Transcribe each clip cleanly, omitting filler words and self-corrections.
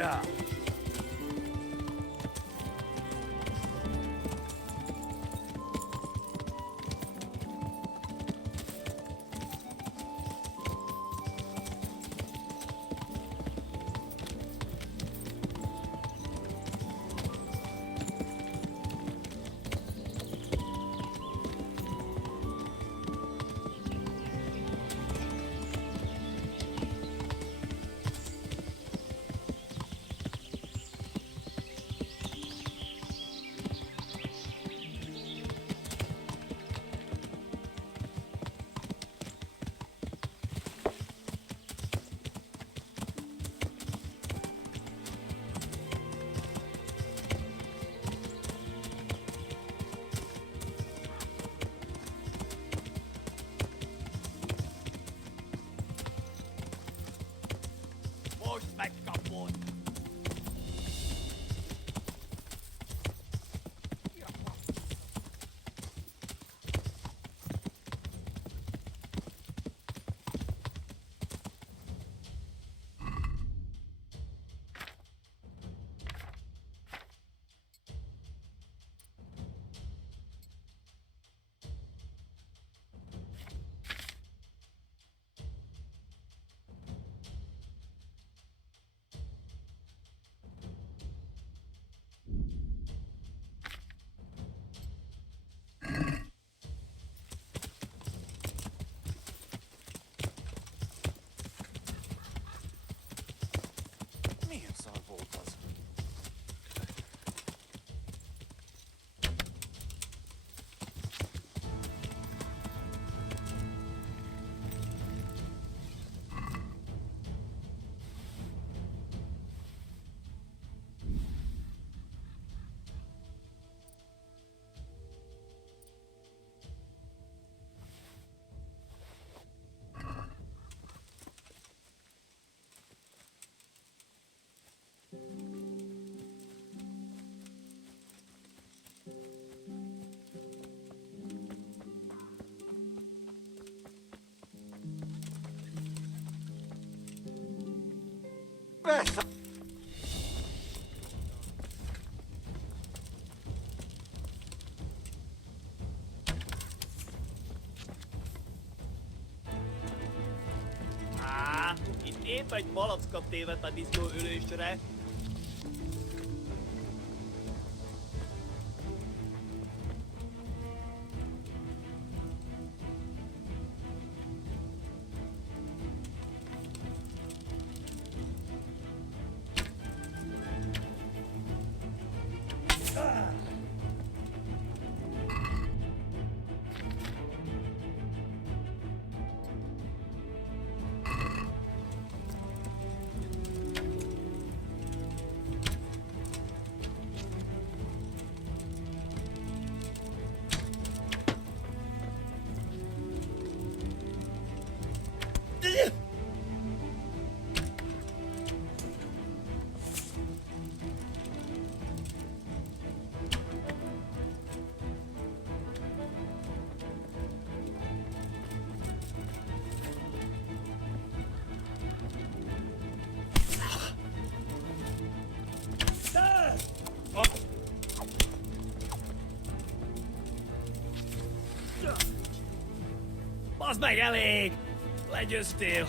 Ja. Most megkapod! Milyen szar volt az? Persze! Itt épp egy malackat tévedt a disznó ülésre. Az meg elég! Legyőztél!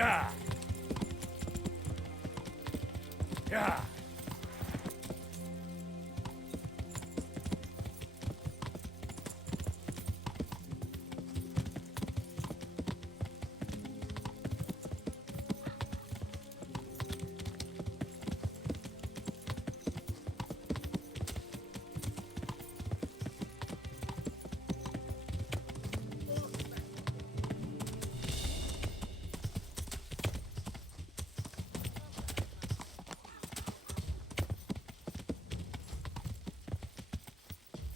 Ja! Ja!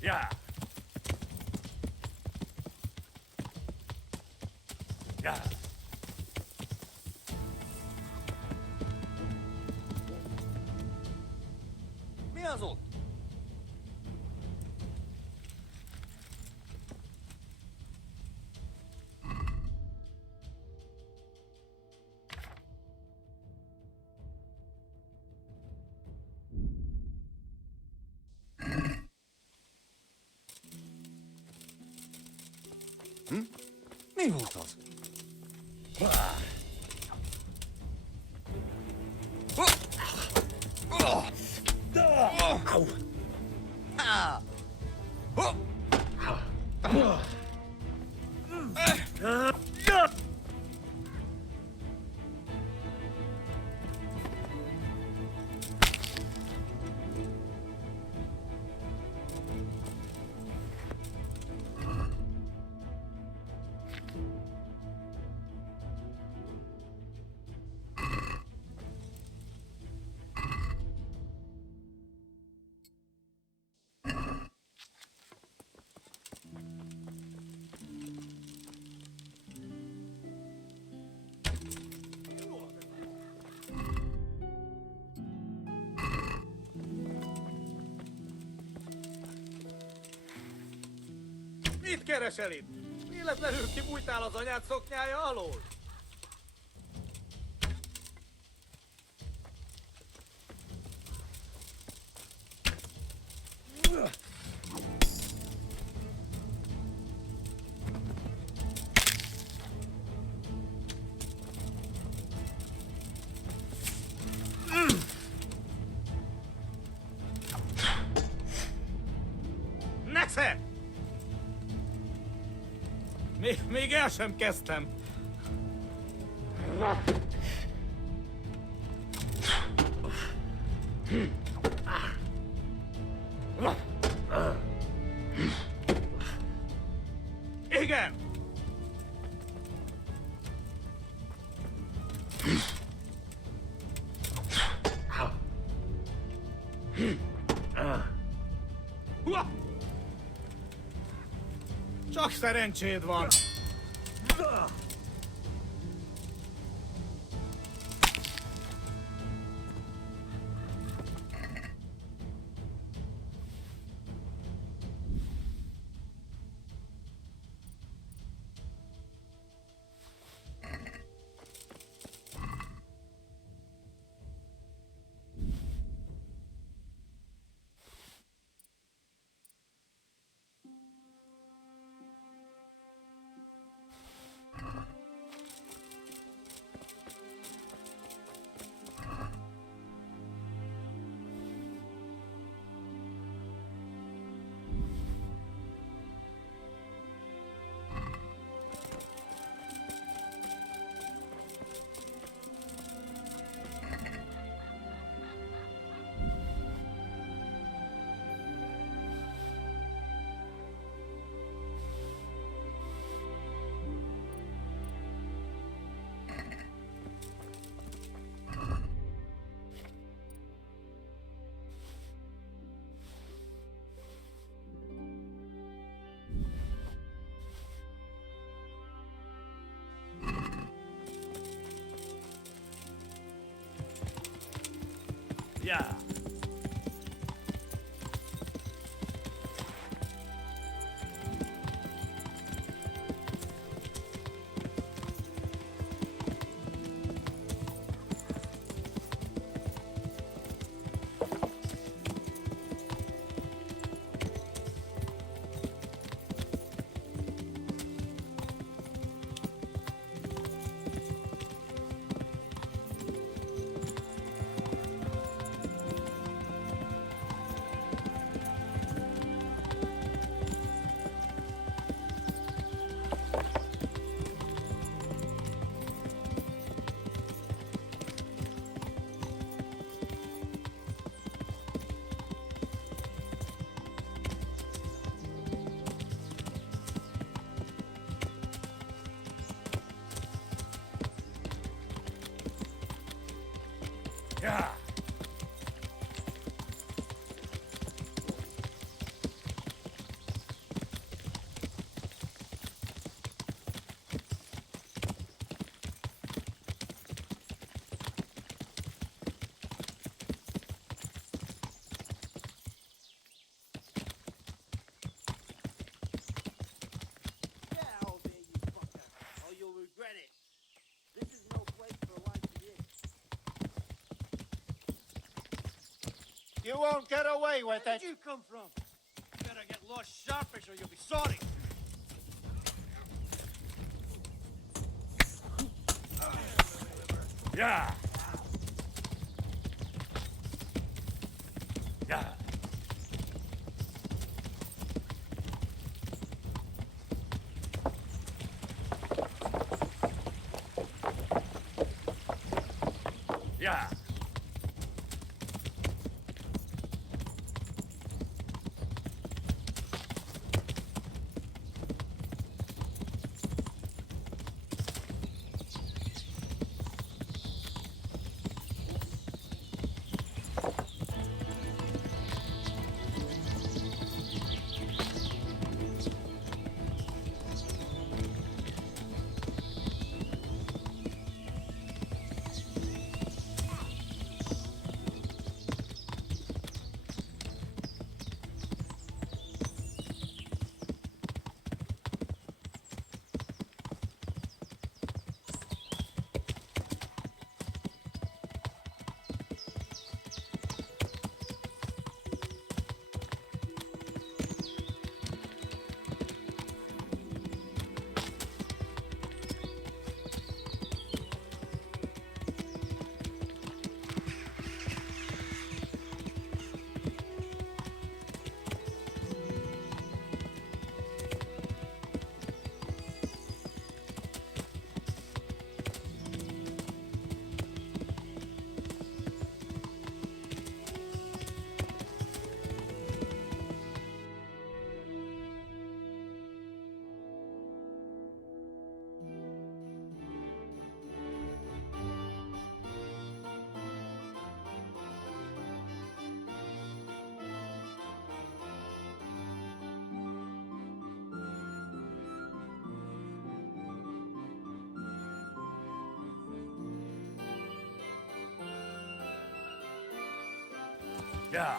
Ja! Ja! Mi az ott? Mi volt az? Mit keresel itt? Véletlenül kibújtál az anyád szoknyája alól? Nesze! Még el sem kezdtem. Igen! Csak szerencséd van. Ja! Yeah. Get out of here, you fucker, or you'll regret it. This is no place for like this. You won't get away with Where it. did you come from? You better get lost sharpish or you'll be sorry. Yeah. Yeah. Yeah. Yeah.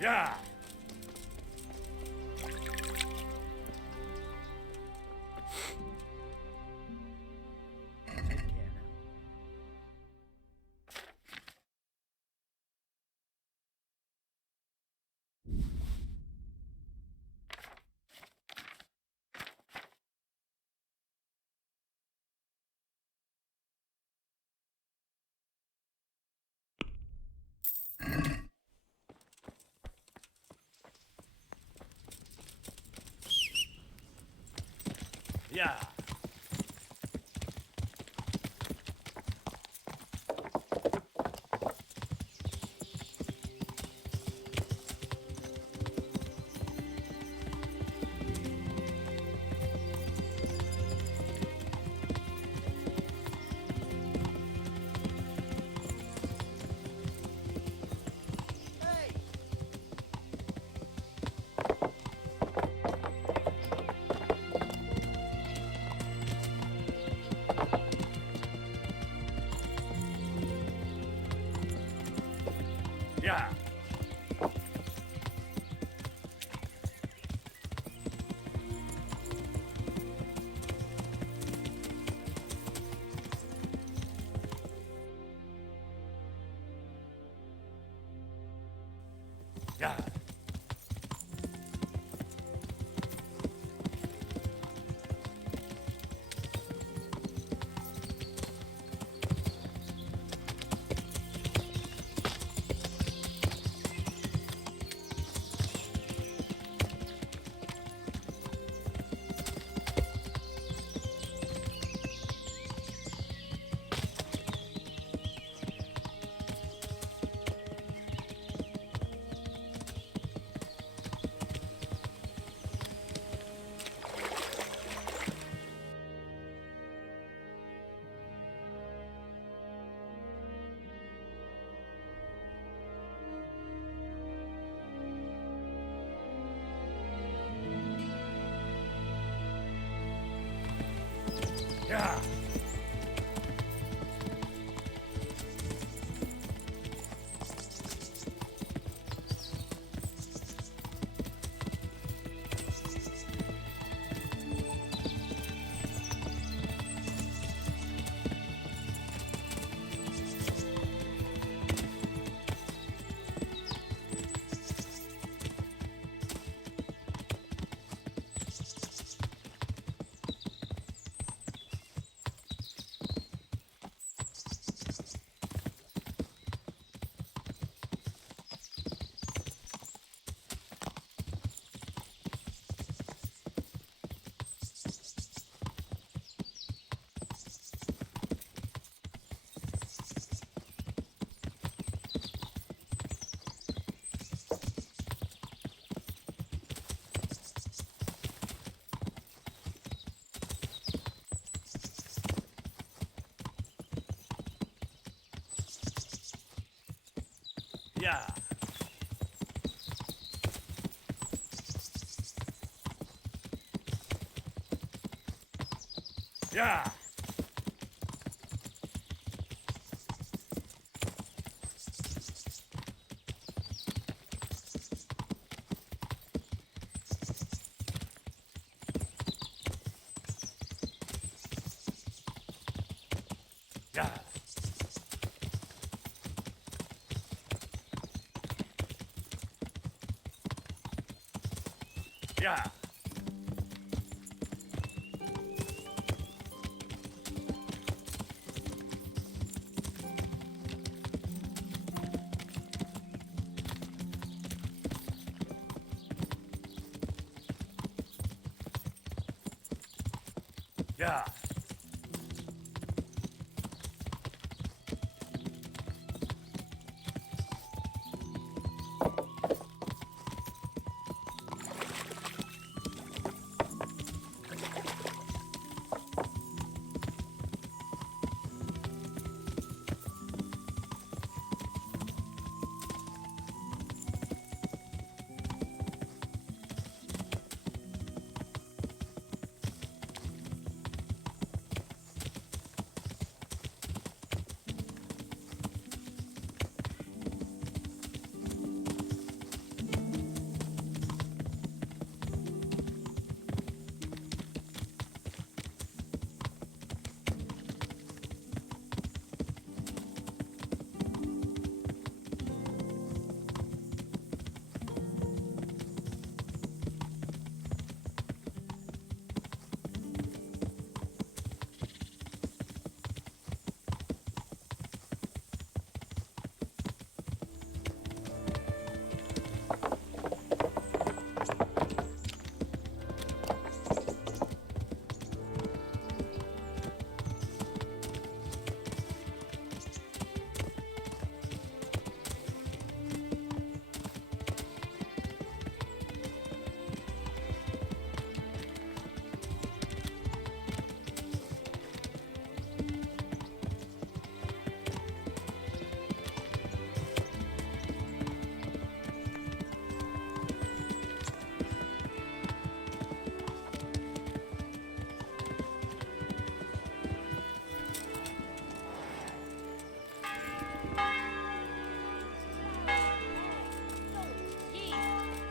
Yeah. Yeah. Hey! Yeah. Yeah. Yeah. Yeah. Yeah. Yeah. Yeah. Jeez,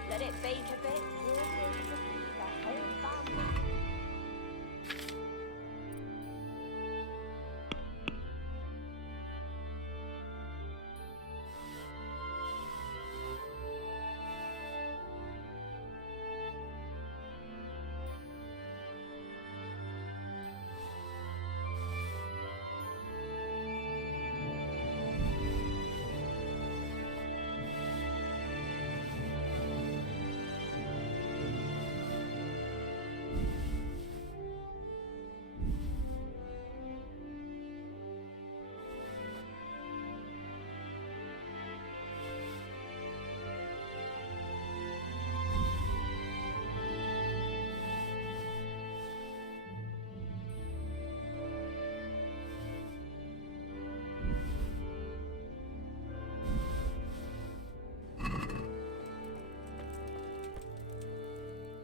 let it bake a bit. You'll be able to feed the whole family.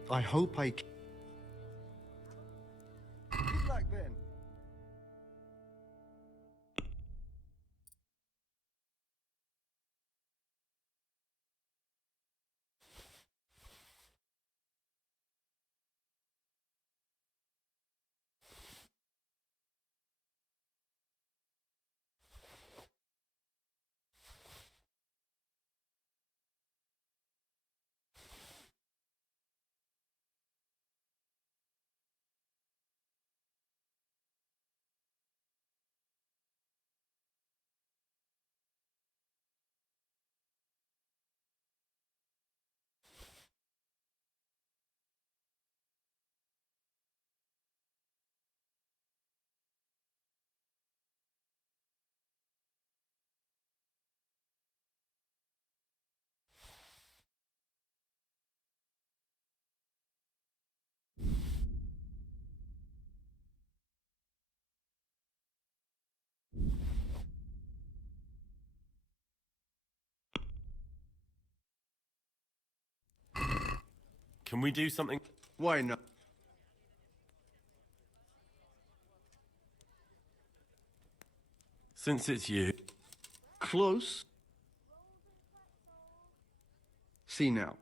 I hope I. Good luck then. Can we do something? Why not? Since it's you. Close. See now.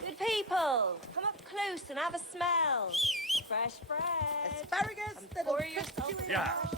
Good people, come up close and have a smell. Fresh bread. Asparagus And that'll pour cook yourself you in Yeah. half.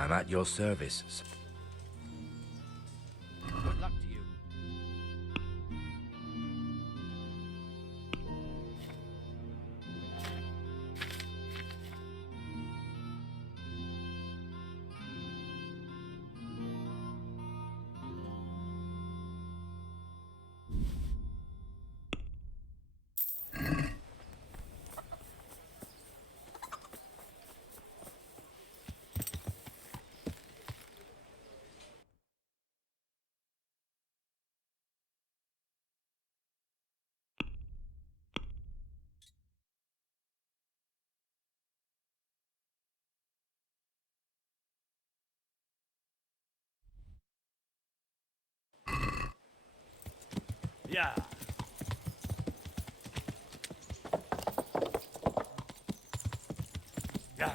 I'm at your service. Good luck to you. Yeah. Yeah.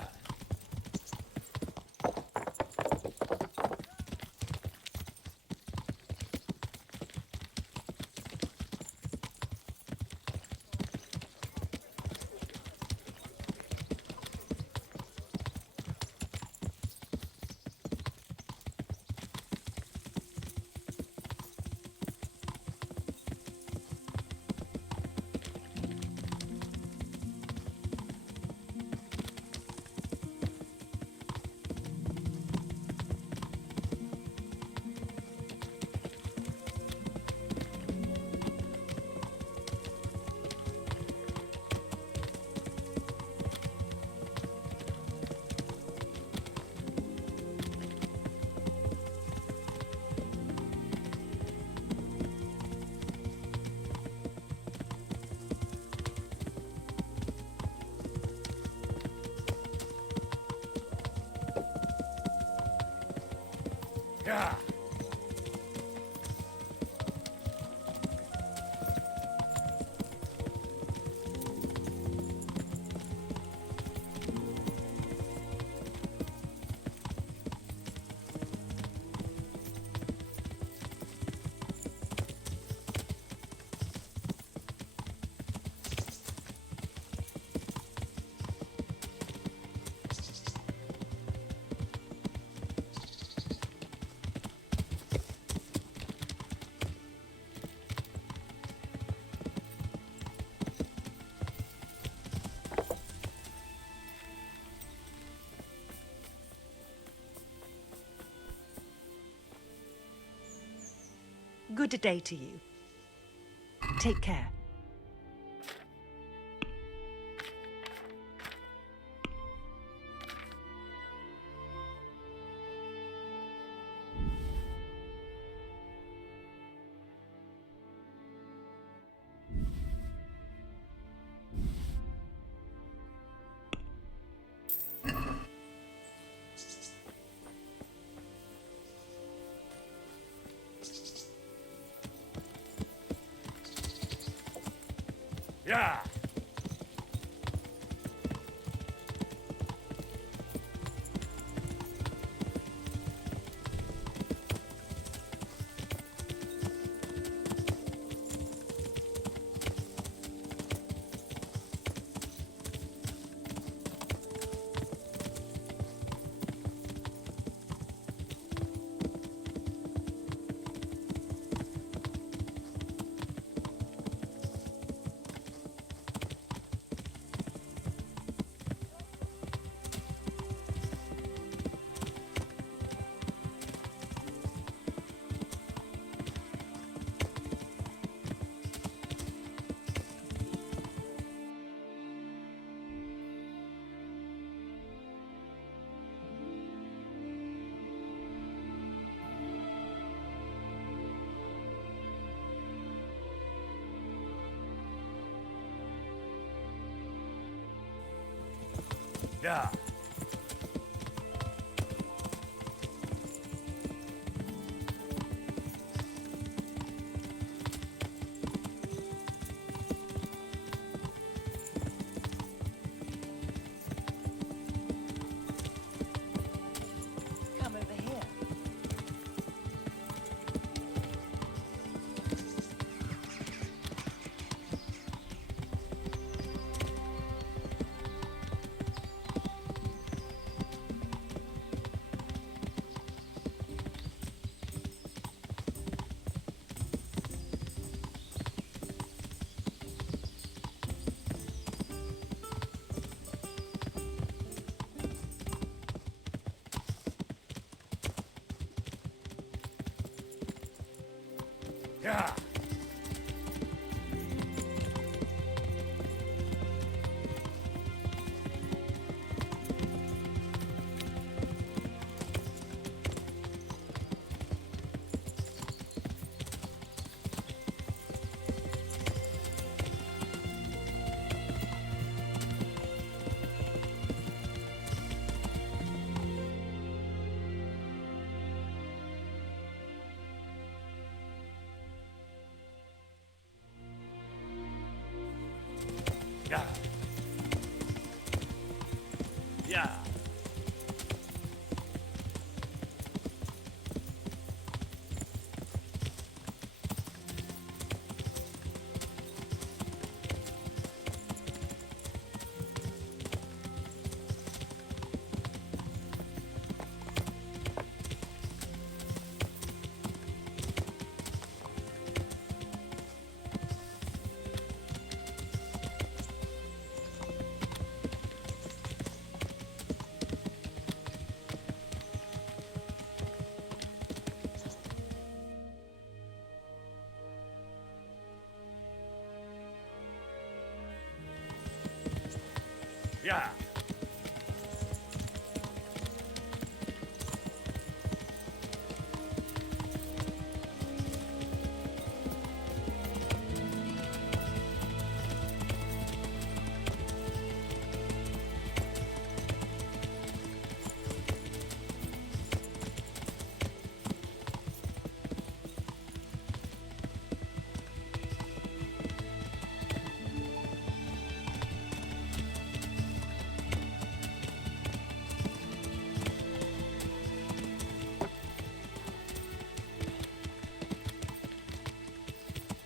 good day to you. Take care. Yeah. Yeah. Come over here. Yeah. Yeah. Yeah. Yeah.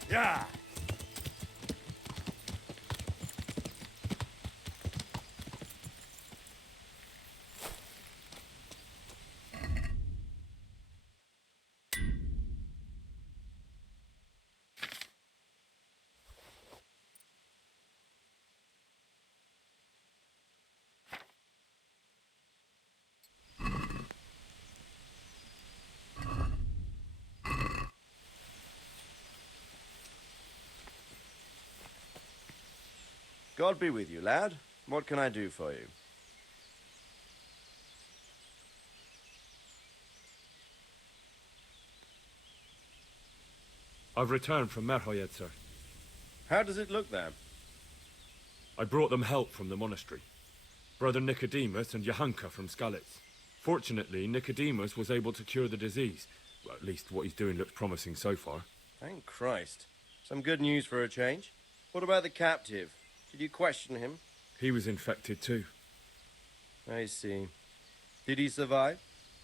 Yeah. God be with you, lad. What can I do for you? I've returned from Merhoyed, sir. How does it look there? I brought them help from the monastery. Brother Nicodemus and Johanka from Skalitz. Fortunately, Nicodemus was able to cure the disease. Well, at least what he's doing looks promising so far. Thank Christ. Some good news for a change. What about the captive? Did you question him? He was infected too. I see. Did he survive?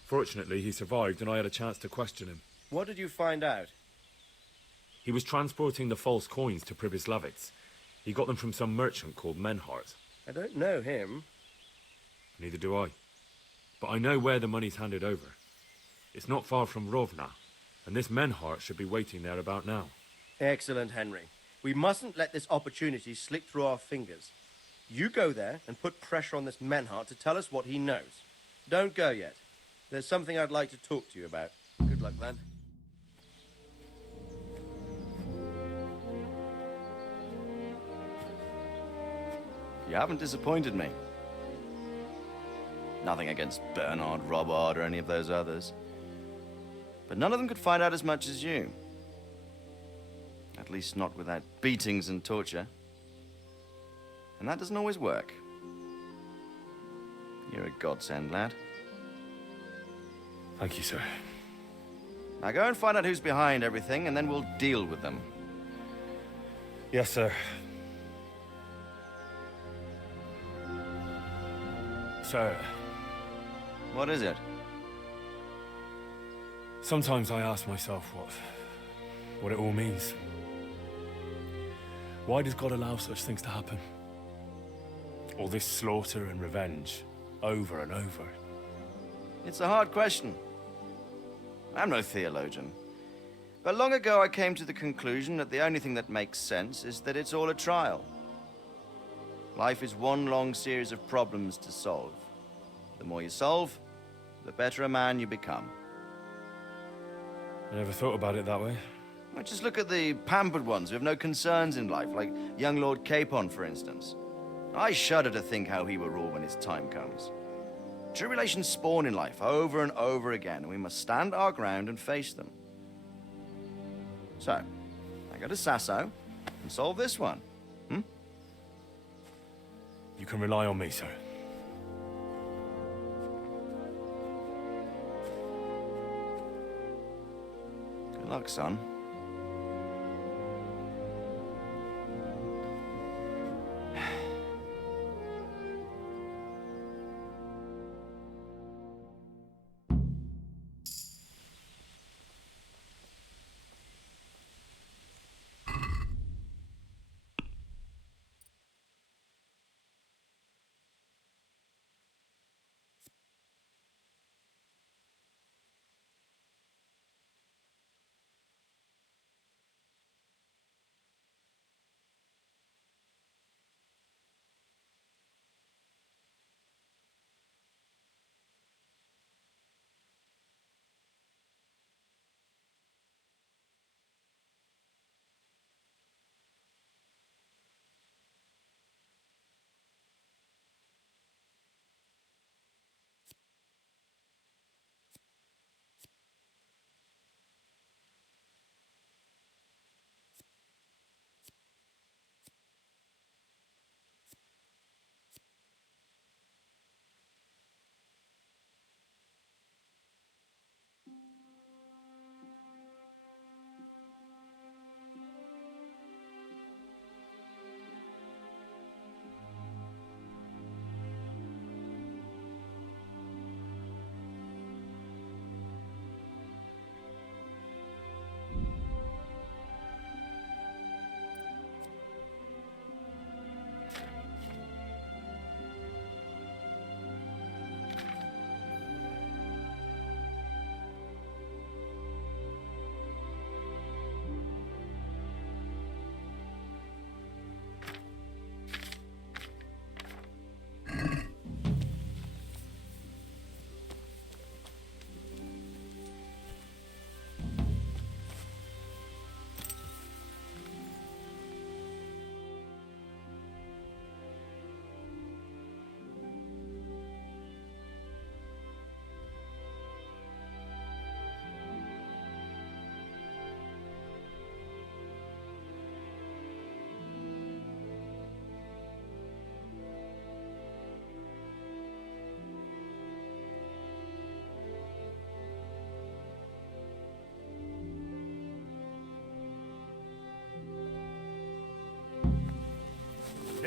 Fortunately, he survived and I had a chance to question him. What did you find out? He was transporting the false coins to Privislavitz. He got them from some merchant called Menhart. I don't know him. Neither do I. But I know where the money's handed over. It's not far from Rovna, and this Menhart should be waiting there about now. Excellent, Henry. We mustn't let this opportunity slip through our fingers. You go there and put pressure on this Menhart to tell us what he knows. Don't go yet. There's something I'd like to talk to you about. Good luck, then. You haven't disappointed me. Nothing against Bernard, Robard, or any of those others. But none of them could find out as much as you. At least not without beatings and torture. And that doesn't always work. You're a godsend, lad. Thank you, sir. Now go and find out who's behind everything, and then we'll deal with them. Yes, sir. Sir, What is it? sometimes I ask myself what it all means. Why does God allow such things to happen? All this slaughter and revenge, over and over. It's a hard question. I'm no theologian. But long ago I came to the conclusion that the only thing that makes sense is that it's all a trial. Life is one long series of problems to solve. The more you solve, the better a man you become. I never thought about it that way. Well, just look at the pampered ones who have no concerns in life, like young Lord Capon, for instance. I shudder to think how he will rule when his time comes. Tribulations spawn in life over and over again, and we must stand our ground and face them. So, I go to Sasso and solve this one. You can rely on me, sir. Good luck, son.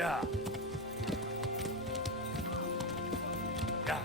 Yeah. Yeah.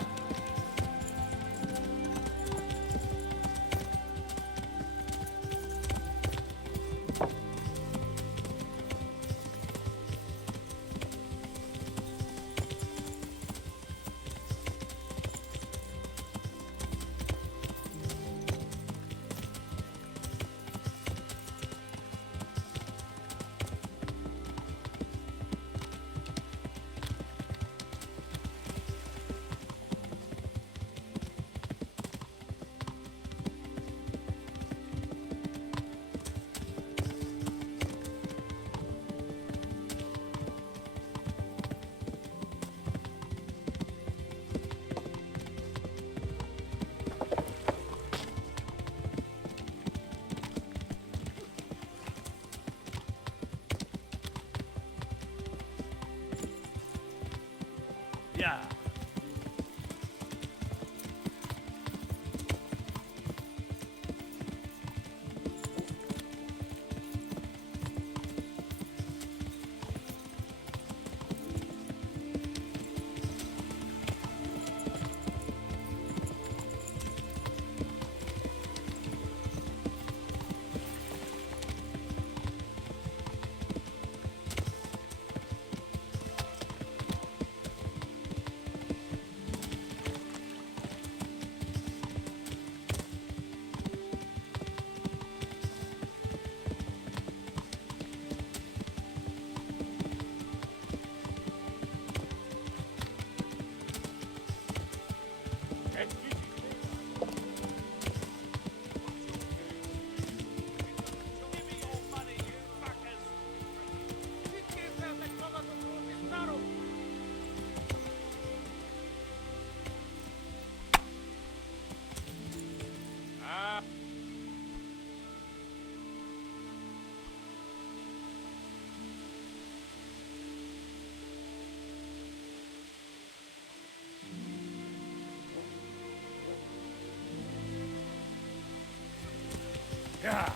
Yeah. Mit képzeltek magatokról, mi szarok? Á, Yeah.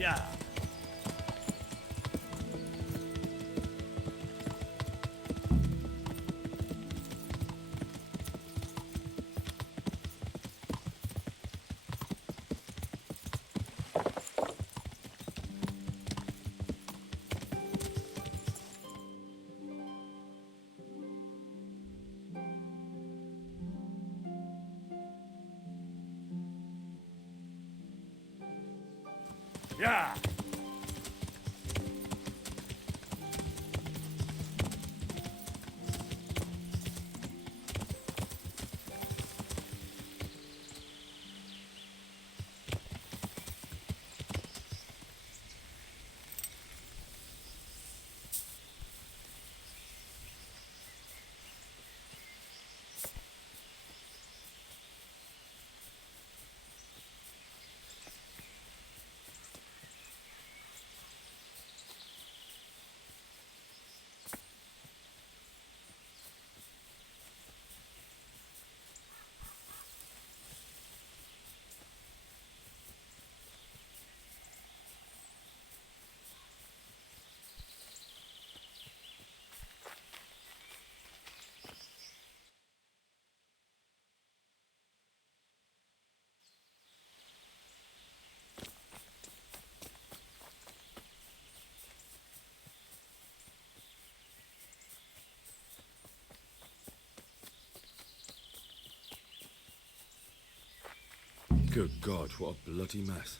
Yeah. Yeah. Good God, what a bloody mess.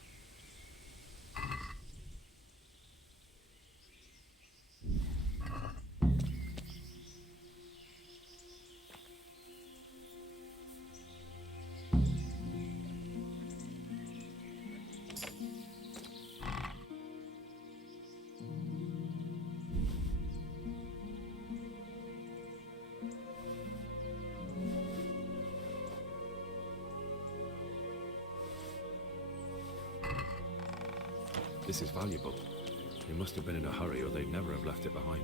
This is valuable. They must have been in a hurry or they'd never have left it behind.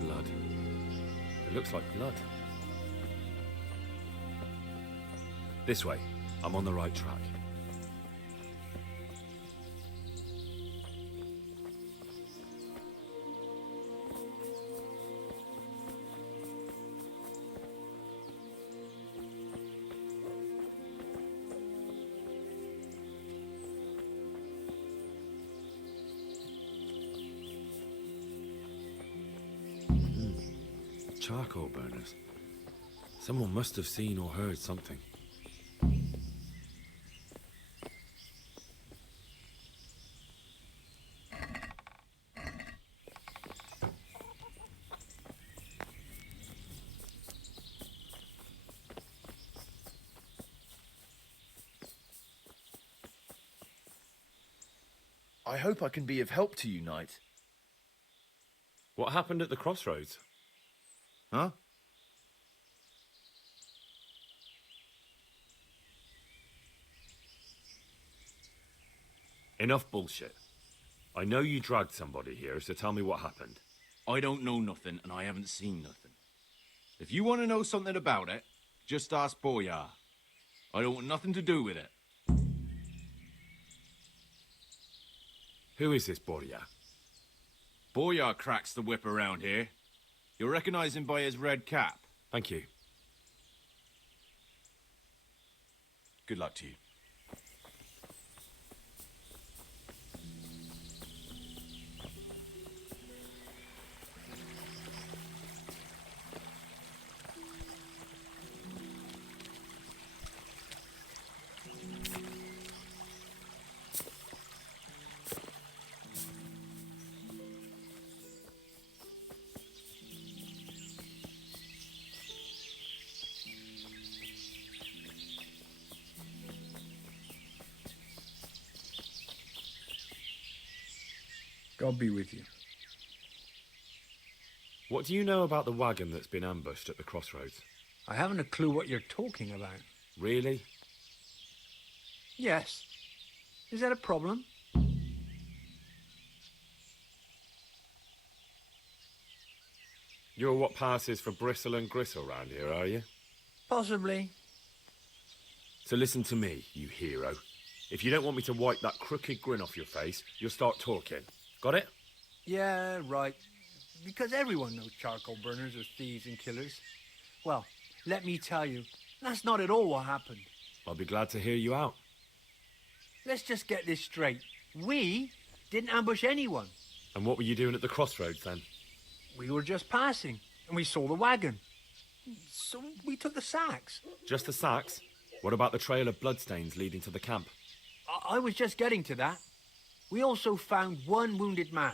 Blood. It looks like blood. This way. I'm on the right track. Charcoal burners. Someone must have seen or heard something. I hope I can be of help to you, Knight. What happened at the crossroads? Huh? Enough bullshit. I know you dragged somebody here, so tell me what happened. I don't know nothing, and I haven't seen nothing. If you want to know something about it, just ask Boyar. I don't want nothing to do with it. Who is this Boria? Boyar cracks the whip around here. You'll recognize him by his red cap. Thank you. Good luck to you. God be with you. What do you know about the wagon that's been ambushed at the crossroads? I haven't a clue what you're talking about. Really? Yes. Is that a problem? You're what passes for bristle and gristle round here, are you? Possibly. So listen to me, you hero. If you don't want me to wipe that crooked grin off your face, you'll start talking. Got it? Yeah, right. Because everyone knows charcoal burners are thieves and killers. Well, let me tell you, that's not at all what happened. I'll be glad to hear you out. Let's just get this straight. We didn't ambush anyone. And what were you doing at the crossroads then? We were just passing, and we saw the wagon. So we took the sacks. Just the sacks? What about the trail of bloodstains leading to the camp? I was just getting to that. We also found one wounded man.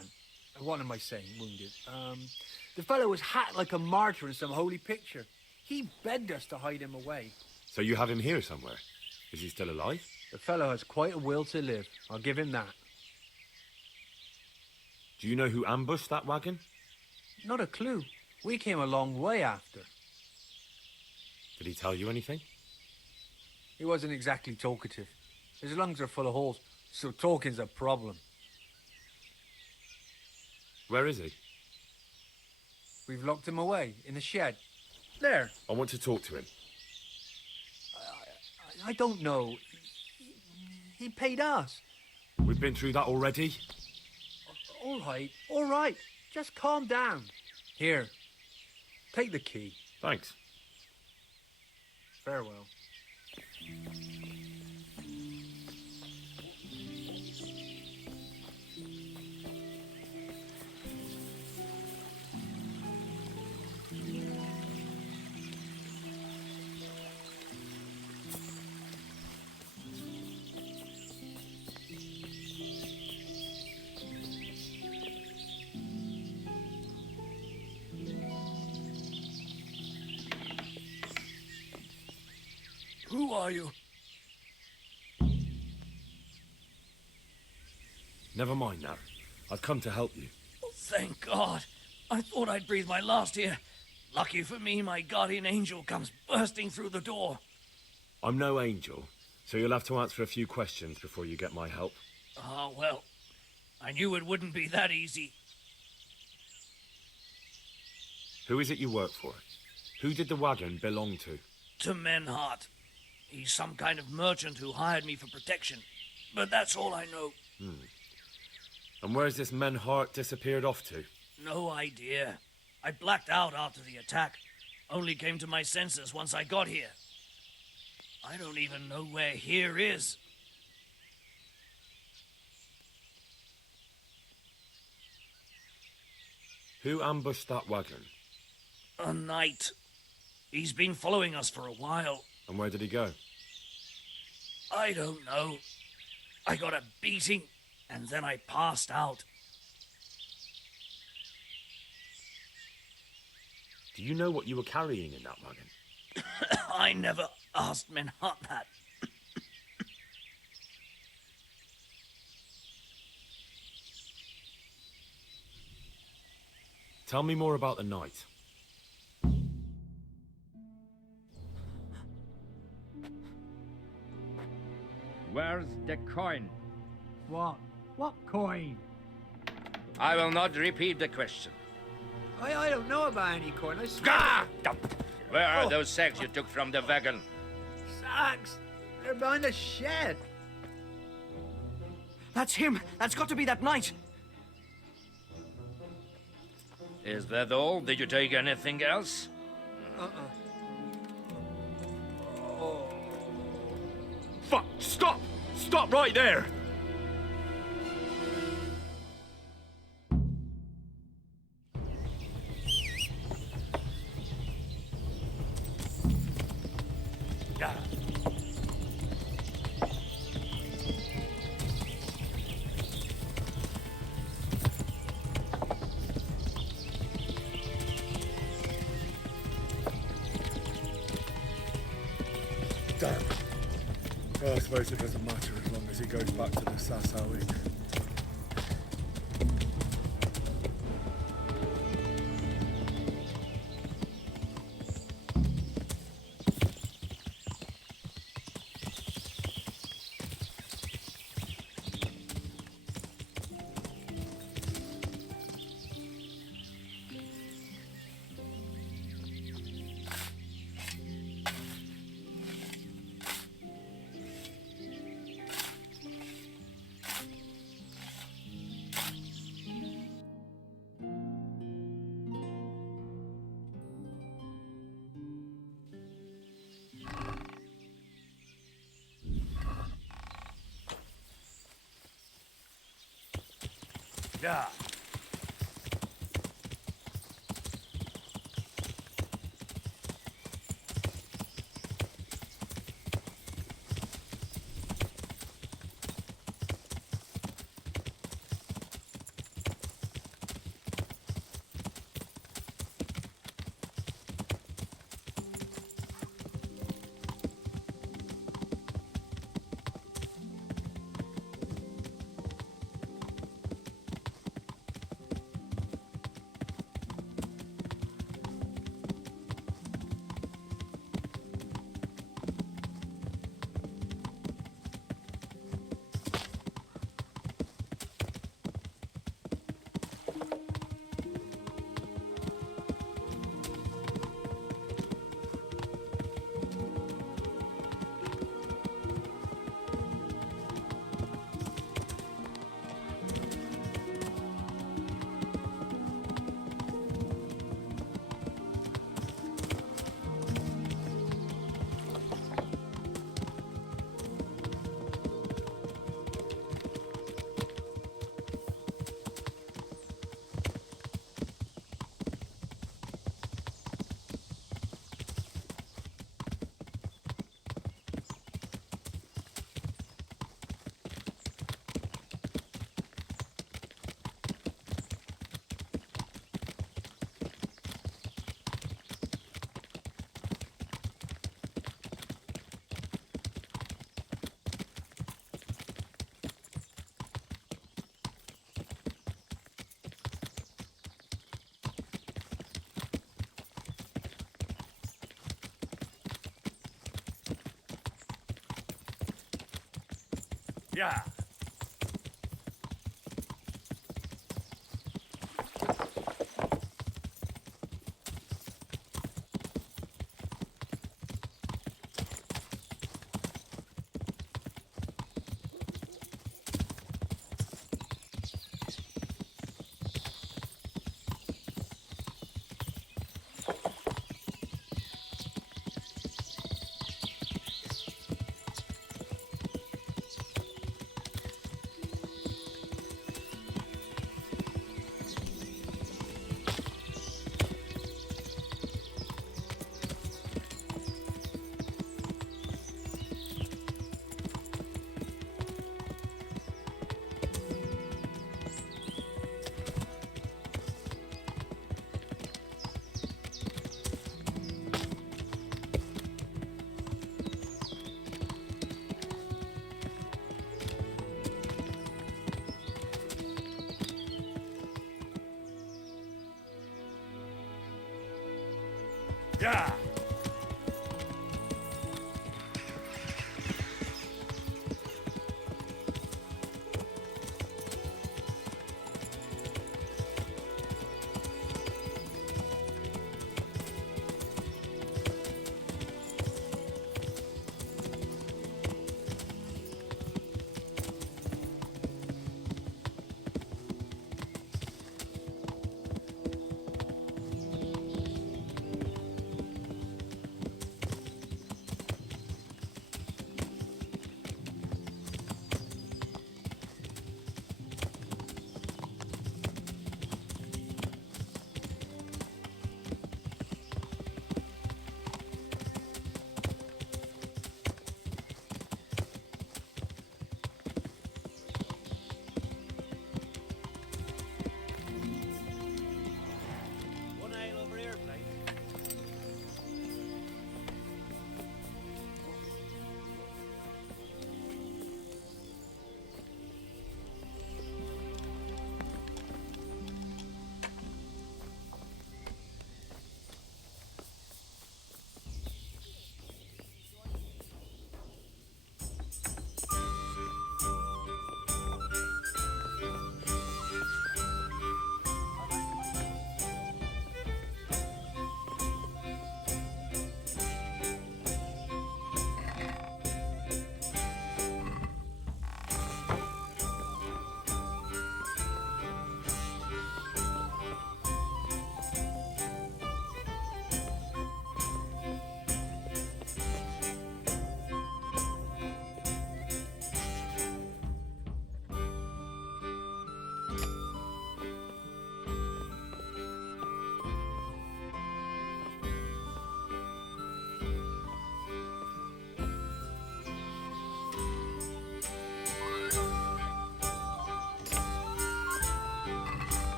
What am I saying, wounded? The fellow was hacked like a martyr in some holy picture. He begged us to hide him away. So you have him here somewhere? Is he still alive? The fellow has quite a will to live. I'll give him that. Do you know who ambushed that wagon? Not a clue. We came a long way after. Did he tell you anything? He wasn't exactly talkative. His lungs are full of holes, so talking's a problem. Where is he? We've locked him away in the shed. There. I want to talk to him. I don't know. He paid us. We've been through that already. All right. Just calm down. Here, take the key. Thanks. Farewell. Who are you? Never mind now. I've come to help you. Oh, thank God. I thought I'd breathe my last here. Lucky for me, my guardian angel comes bursting through the door. I'm no angel, so you'll have to answer a few questions before you get my help. Ah, well, I knew it wouldn't be that easy. Who is it you work for? Who did the wagon belong to? To Menhart. He's some kind of merchant who hired me for protection. But that's all I know. And where's this Menhart disappeared off to? No idea. I blacked out after the attack. Only came to my senses once I got here. I don't even know where here is. Who ambushed that wagon? A knight. He's been following us for a while. And where did he go? I don't know. I got a beating, and then I passed out. Do you know what you were carrying in that wagon? I never asked Menhart that. Tell me more about the night. Where's the coin? What? What coin? I will not repeat the question. I don't know about any coin. I swear. Ah! Where are those sacks you took from the wagon? Sacks! They're behind the shed. That's him. That's got to be that knight. Is that all? Did you take anything else? Fuck! Stop! Stop right there! Damn. Well, I suppose it doesn't matter as long as he goes back to the Sasau Inn. Yeah. Yeah. Yeah. One ale over here, please.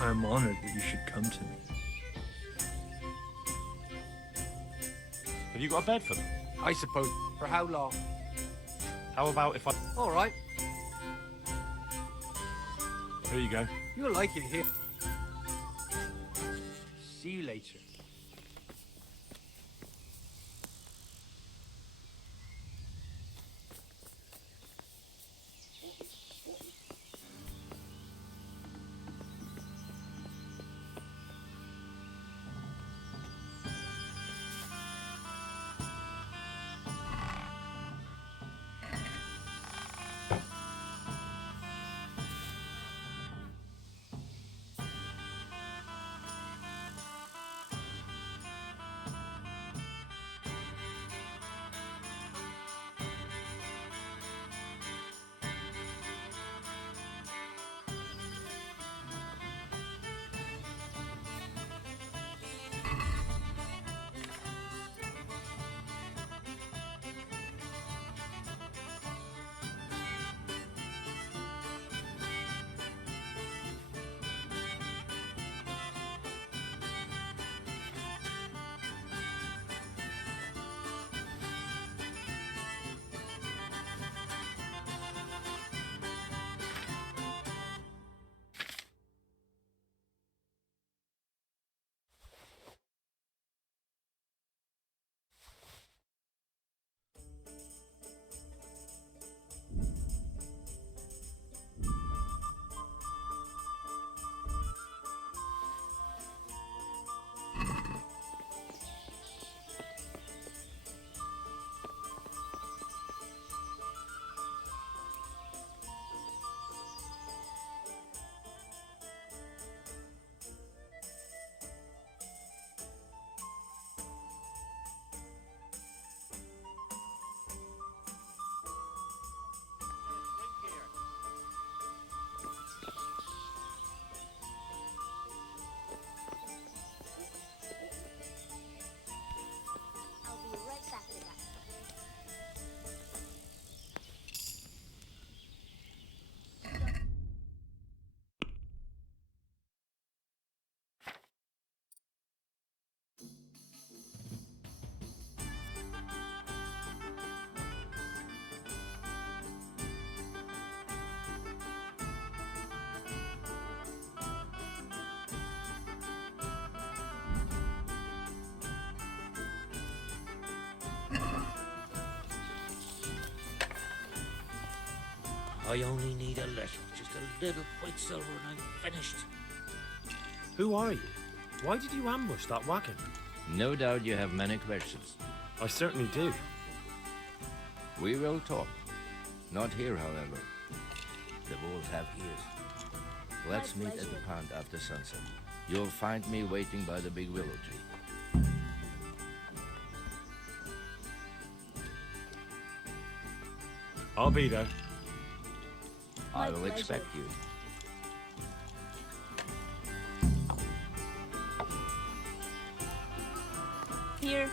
I'm honored that you should come to me. Have you got a bed for them? I suppose. For how long? How about if I... All right. Here you go. You'll like it here. See you later. I only need a little, just a little quicksilver and I'm finished. Who are you? Why did you ambush that wagon? No doubt you have many questions. I certainly do. We will talk. Not here, however. The wolves have ears. Let's meet at the pond after sunset. You'll find me waiting by the big willow tree. I'll be there. I will expect you. Here.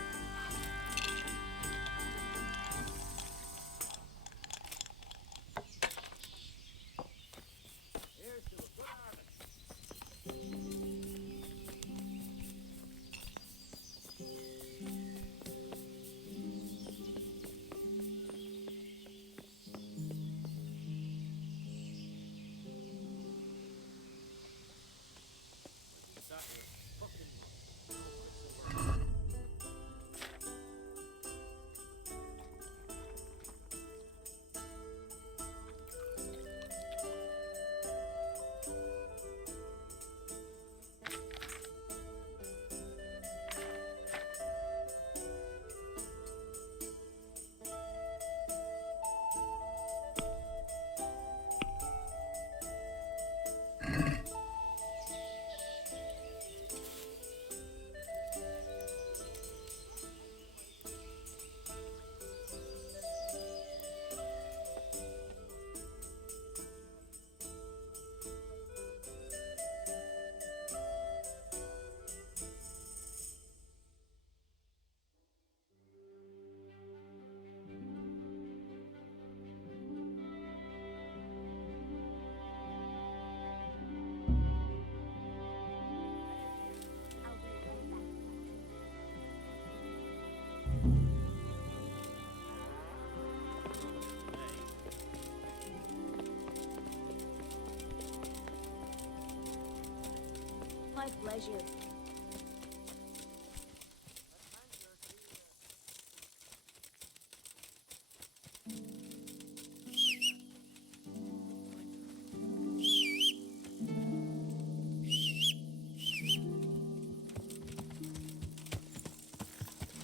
My pleasure.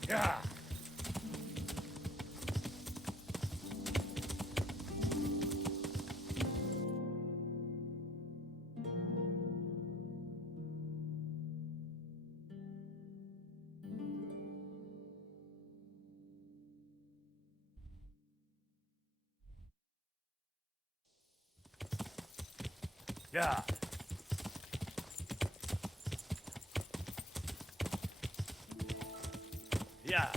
Yeah. Yeah. Yeah.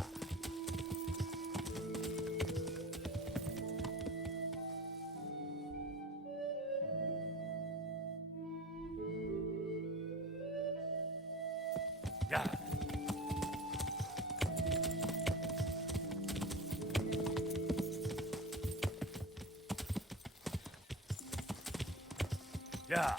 Yeah. Yeah.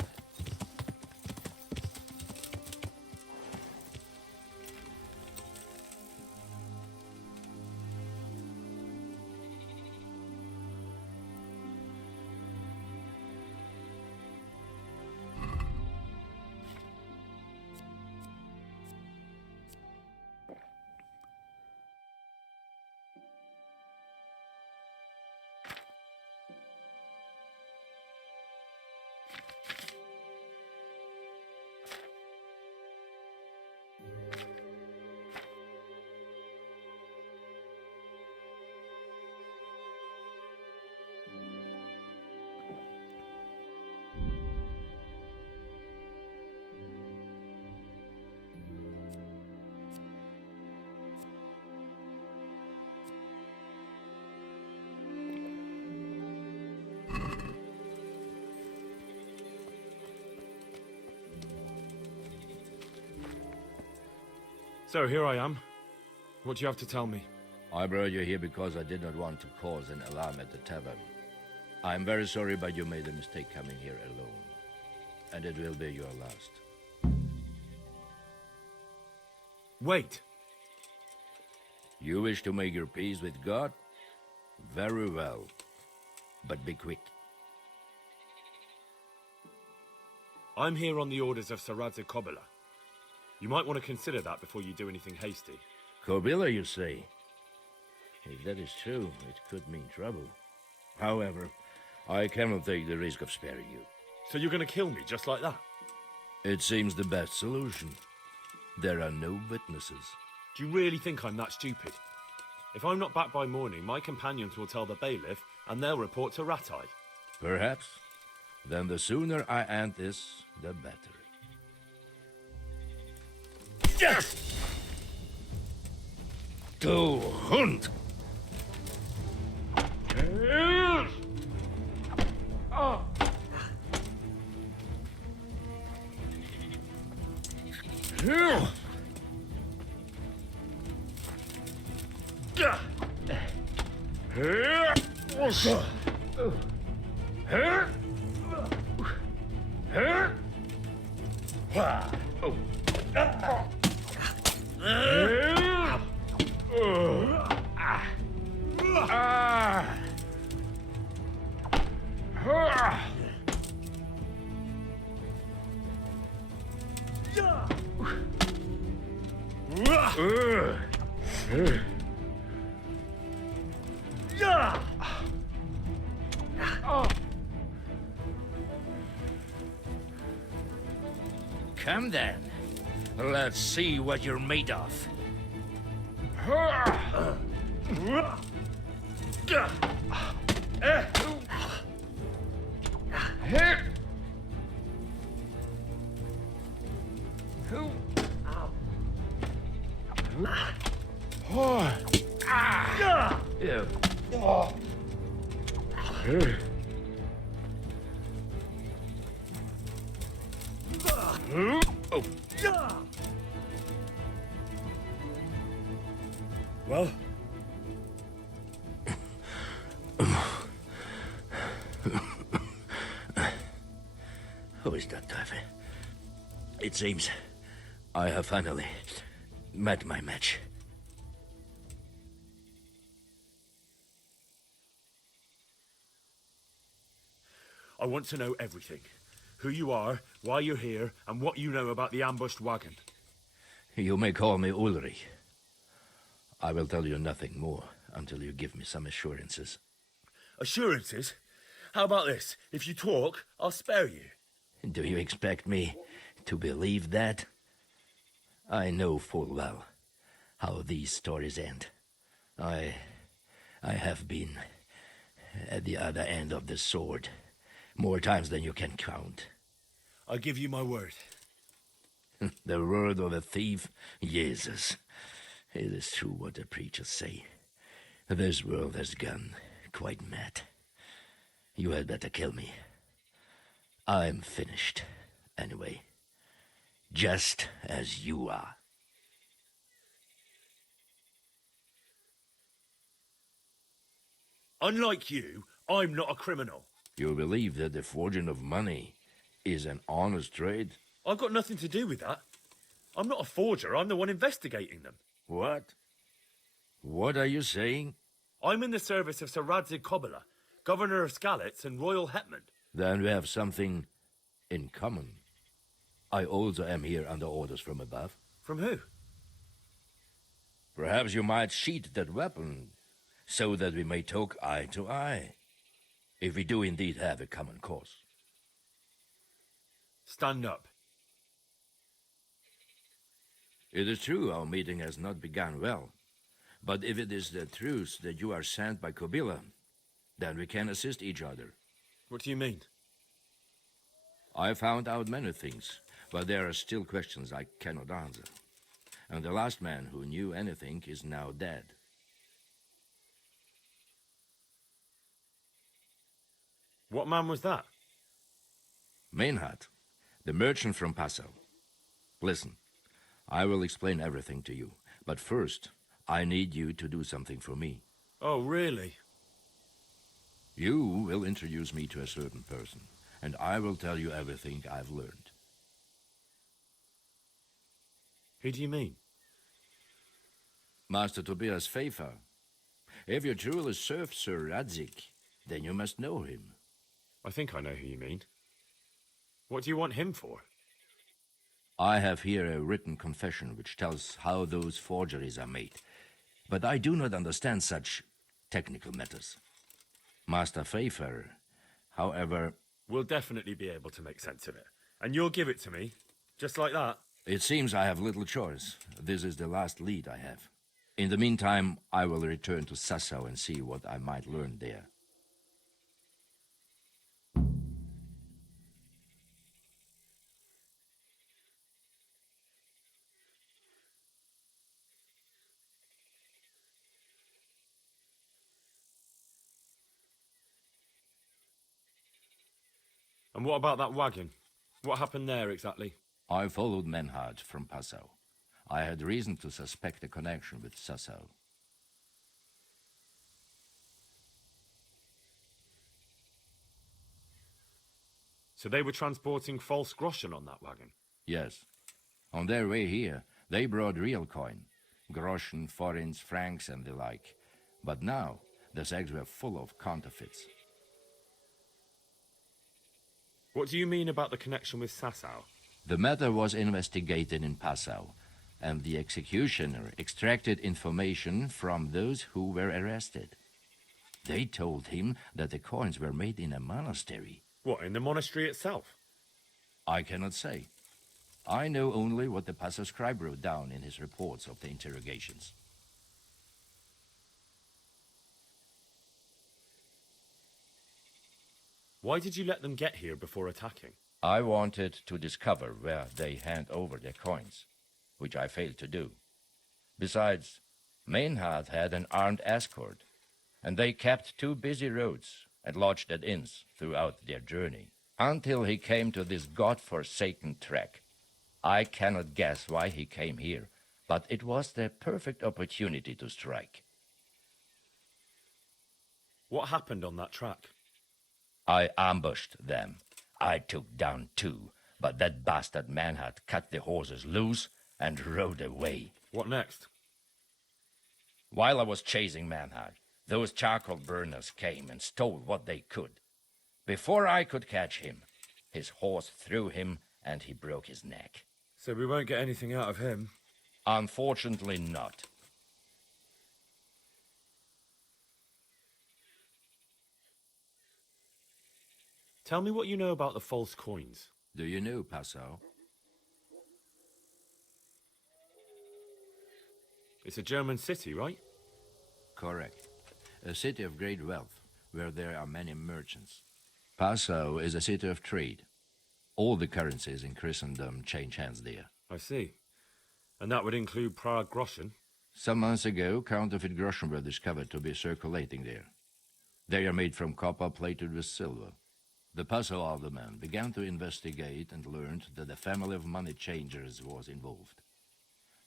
So here I am. What do you have to tell me? I brought you here because I did not want to cause an alarm at the tavern. I'm very sorry, but you made a mistake coming here alone. And it will be your last. Wait. You wish to make your peace with God? Very well. But be quick. I'm here on the orders of Sir Radzig Kobyla. You might want to consider that before you do anything hasty. Kobyla, you say? If that is true, it could mean trouble. However, I cannot take the risk of sparing you. So you're going to kill me just like that? It seems the best solution. There are no witnesses. Do you really think I'm that stupid? If I'm not back by morning, my companions will tell the bailiff, and they'll report to Ratai. Perhaps. Then the sooner I end this, the better. Yes! To hunt! Come then. Let's see what you're made of. Well? Who is that, Taffy? It seems I have finally met my match. I want to know everything. Who you are, why you're here, and what you know about the ambushed wagon. You may call me Ulrich. I will tell you nothing more until you give me some assurances. Assurances? How about this? If you talk, I'll spare you. Do you expect me to believe that? I know full well how these stories end. I have been at the other end of the sword more times than you can count. I give you my word. The word of a thief? Jesus. It is true what the preachers say. This world has gone quite mad. You had better kill me. I'm finished, anyway. Just as you are. Unlike you, I'm not a criminal. You believe that the forging of money is an honest trade? I've got nothing to do with that. I'm not a forger, I'm the one investigating them. What? What are you saying? I'm in the service of Sir Radzig Kobyla, Governor of Skalitz and Royal Hetman. Then we have something in common. I also am here under orders from above. From who? Perhaps you might sheath that weapon, so that we may talk eye to eye. If we do indeed have a common cause. Stand up. It is true our meeting has not begun well. But if it is the truth that you are sent by Kobyla, then we can assist each other. What do you mean? I found out many things, but there are still questions I cannot answer. And the last man who knew anything is now dead. What man was that? Meinhard, the merchant from Passau. Listen, I will explain everything to you, but first, I need you to do something for me. Oh, really? You will introduce me to a certain person, and I will tell you everything I've learned. Who do you mean? Master Tobias Pfeiffer. If you truly serve Sir Radzig, then you must know him. I think I know who you mean. What do you want him for? I have here a written confession which tells how those forgeries are made, but I do not understand such technical matters. Master Pfeiffer, however... We'll definitely be able to make sense of it. And you'll give it to me, just like that? It seems I have little choice. This is the last lead I have. In the meantime, I will return to Sassau and see what I might learn there. And what about that wagon? What happened there exactly? I followed Menhard from Passau. I had reason to suspect a connection with Sassau. So they were transporting false groschen on that wagon? Yes. On their way here, they brought real coin. Groschen, forints, francs, and the like. But now, the sacks were full of counterfeits. What do you mean about the connection with Sassau? The matter was investigated in Passau, and the executioner extracted information from those who were arrested. They told him that the coins were made in a monastery. What, in the monastery itself? I cannot say. I know only what the Passau scribe wrote down in his reports of the interrogations. Why did you let them get here before attacking? I wanted to discover where they hand over their coins, which I failed to do. Besides, Maynard had an armed escort, and they kept two busy roads and lodged at inns throughout their journey, until he came to this god-forsaken track. I cannot guess why he came here, but it was the perfect opportunity to strike. What happened on that track? I ambushed them. I took down two, but that bastard Manhart cut the horses loose and rode away. What next? While I was chasing Manhart, those charcoal burners came and stole what they could. Before I could catch him, his horse threw him and he broke his neck. So we won't get anything out of him? Unfortunately not. Tell me what you know about the false coins. Do you know Passau? It's a German city, right? Correct. A city of great wealth, where there are many merchants. Passau is a city of trade. All the currencies in Christendom change hands there. I see. And that would include Prague groschen? Some months ago, counterfeit groschen were discovered to be circulating there. They are made from copper plated with silver. The Passau alderman began to investigate and learned that a family of money changers was involved.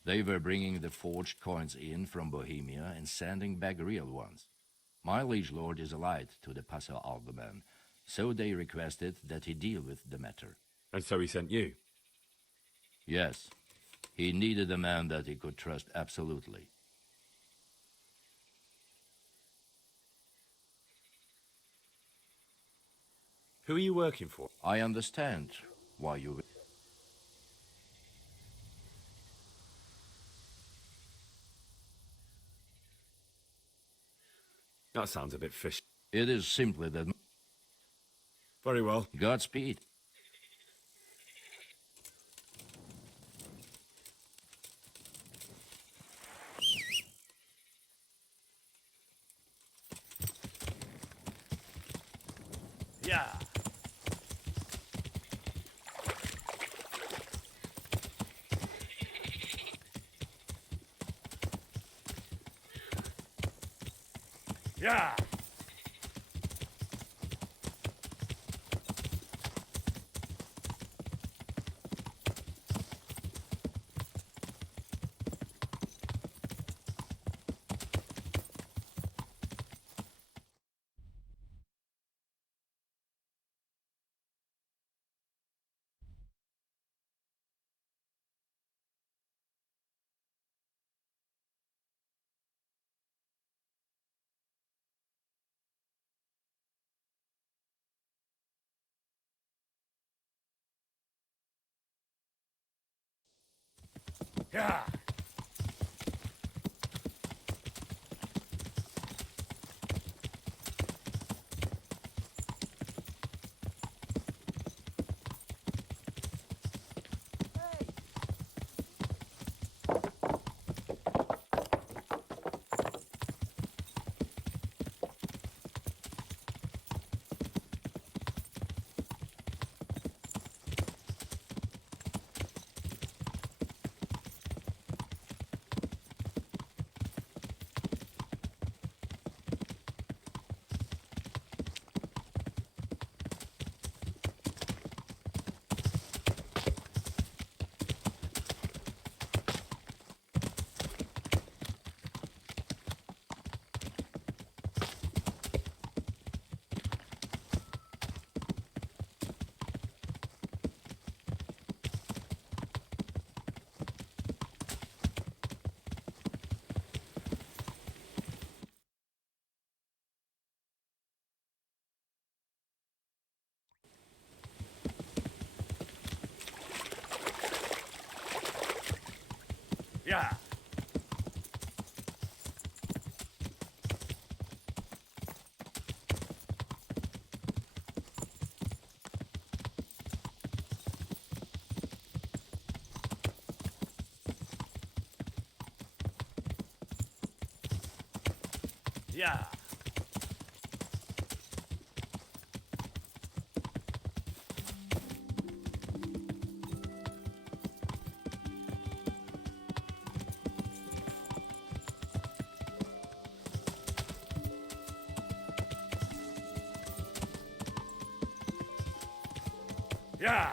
They were bringing the forged coins in from Bohemia and sending back real ones. My liege lord is allied to the Passau alderman, so they requested that he deal with the matter. And so he sent you? Yes. He needed a man that he could trust absolutely. Who are you working for? I understand why you... That sounds a bit fishy. It is simply that... Very well. Godspeed. Yeah. Yeah. Yeah. Yeah. Yeah. Yeah.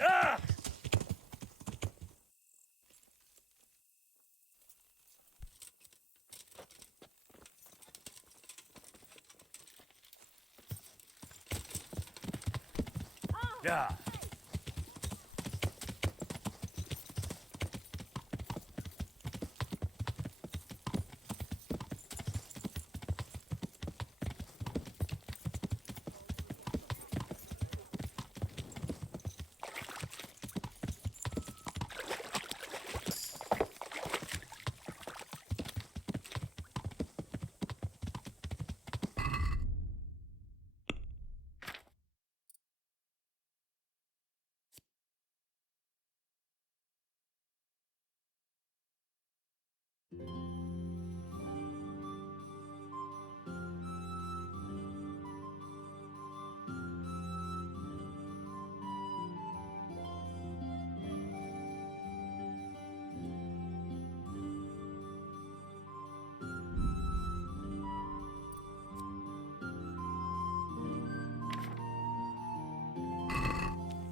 Ah! Yeah.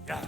Yeah.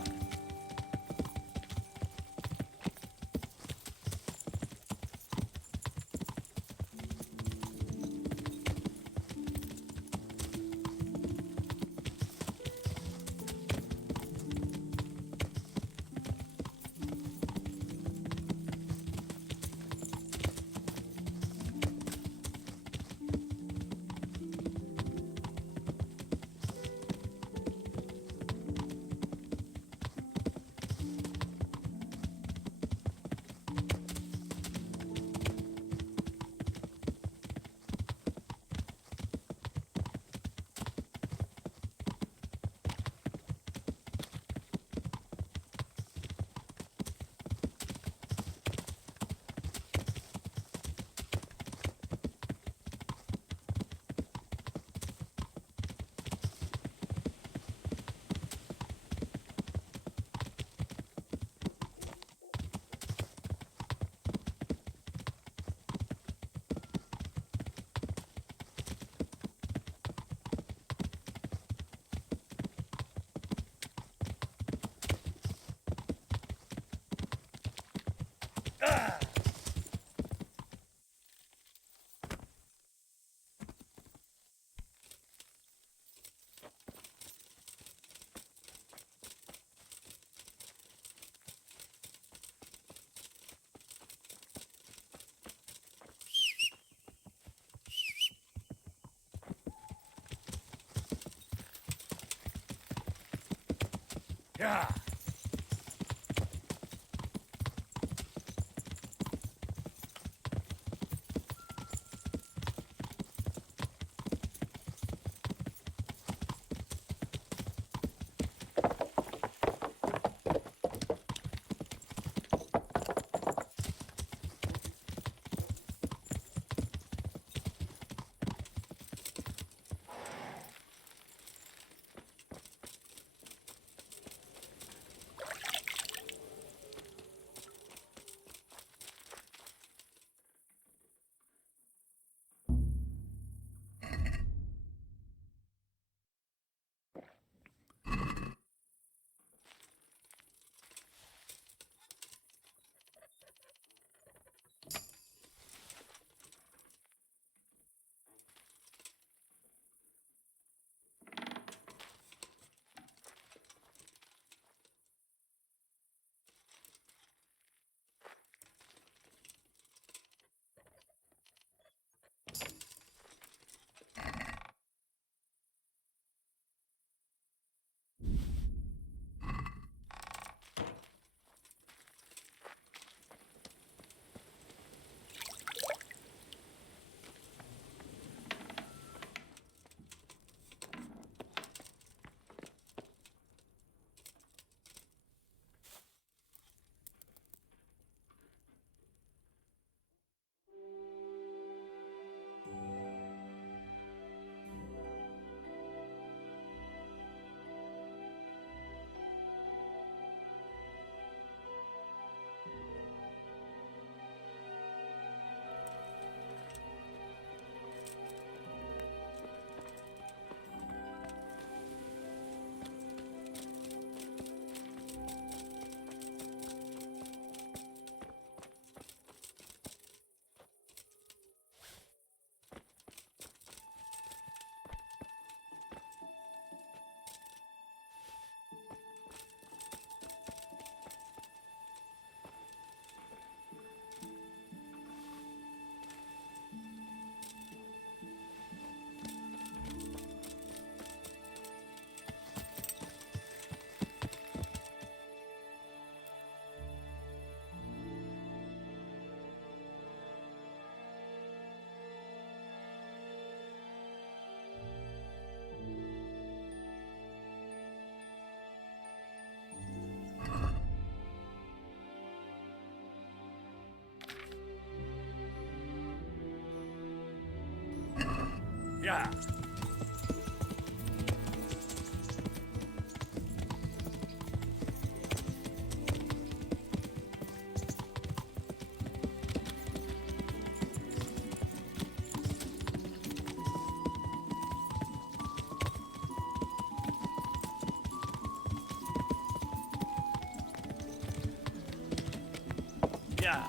Yeah. Yeah. Yeah.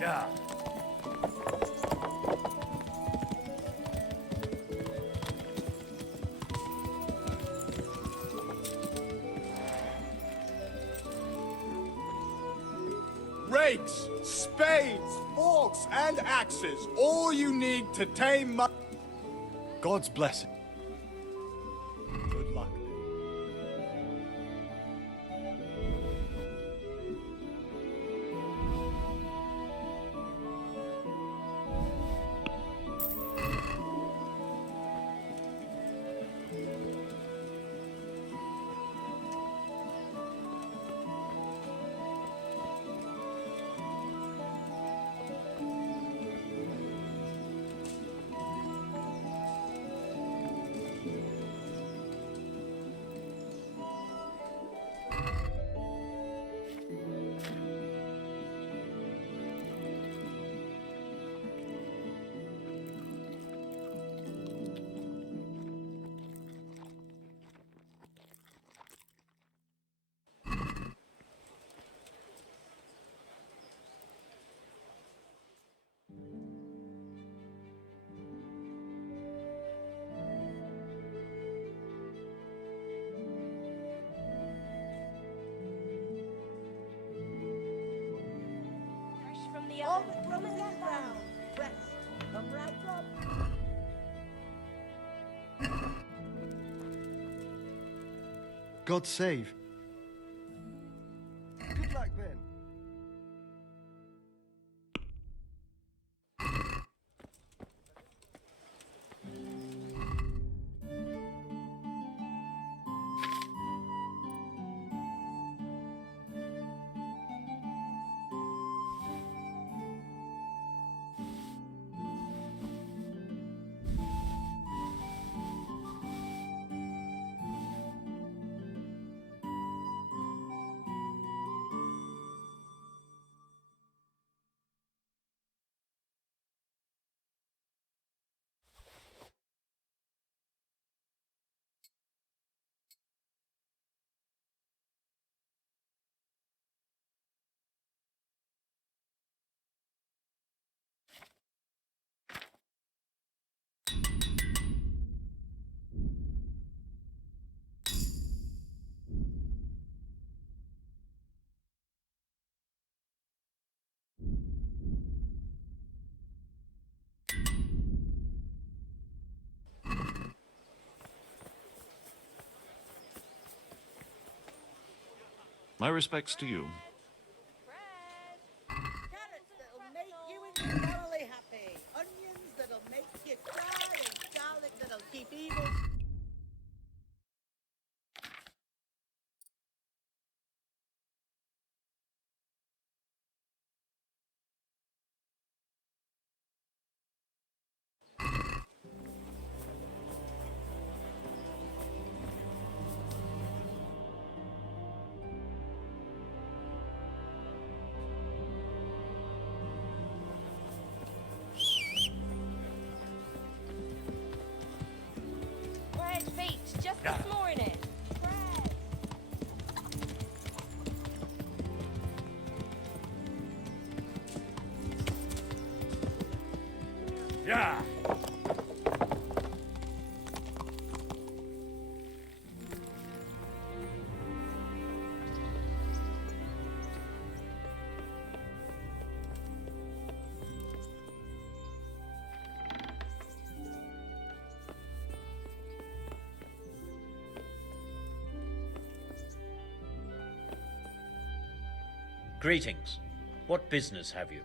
Yeah. Rakes, spades, forks, and axes. All you need to tame my... God's blessing. Good luck. God save. Good luck then. My respects to you. Carrots that'll make you internally happy. Onions that'll make you cry, and garlic that'll keep evil. Bread baked just this morning. Bread. Yeah. Greetings. What business have you?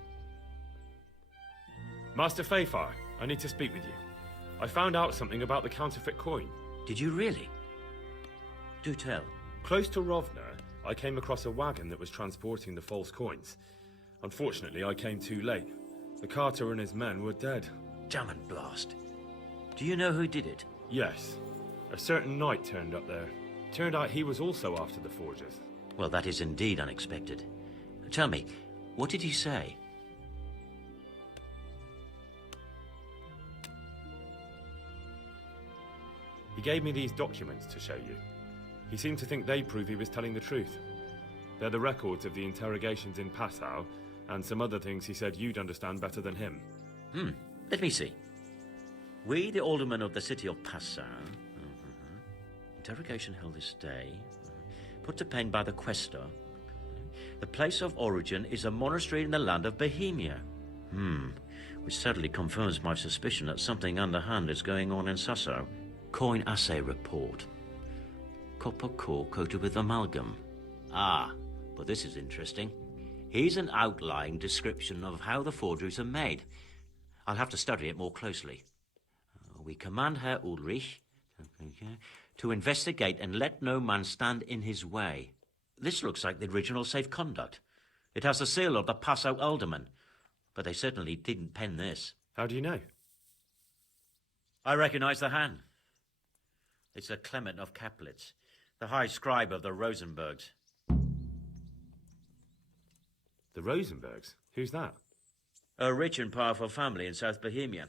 Master Fayfar, I need to speak with you. I found out something about the counterfeit coin. Did you really? Do tell. Close to Rovna, I came across a wagon that was transporting the false coins. Unfortunately, I came too late. The carter and his men were dead. Damn and blast. Do you know who did it? Yes. A certain knight turned up there. Turned out he was also after the forgers. Well, that is indeed unexpected. Tell me, what did he say? He gave me these documents to show you. He seemed to think they prove he was telling the truth. They're the records of the interrogations in Passau, and some other things he said you'd understand better than him. Let me see. We, the aldermen of the city of Passau, interrogation held this day, put to pen by the questor. The place of origin is a monastery in the land of Bohemia. Which certainly confirms my suspicion that something underhand is going on in Sasso. Coin assay report. Copper core coated with amalgam. Ah, but this is interesting. Here's an outline description of how the forgeries are made. I'll have to study it more closely. We command Herr Ulrich to investigate and let no man stand in his way. This looks like the original safe conduct. It has the seal of the Passau alderman, but they certainly didn't pen this. How do you know? I recognize the hand. It's a Clement of Kaplitz, the high scribe of the Rosenbergs. The Rosenbergs? Who's that? A rich and powerful family in South Bohemia.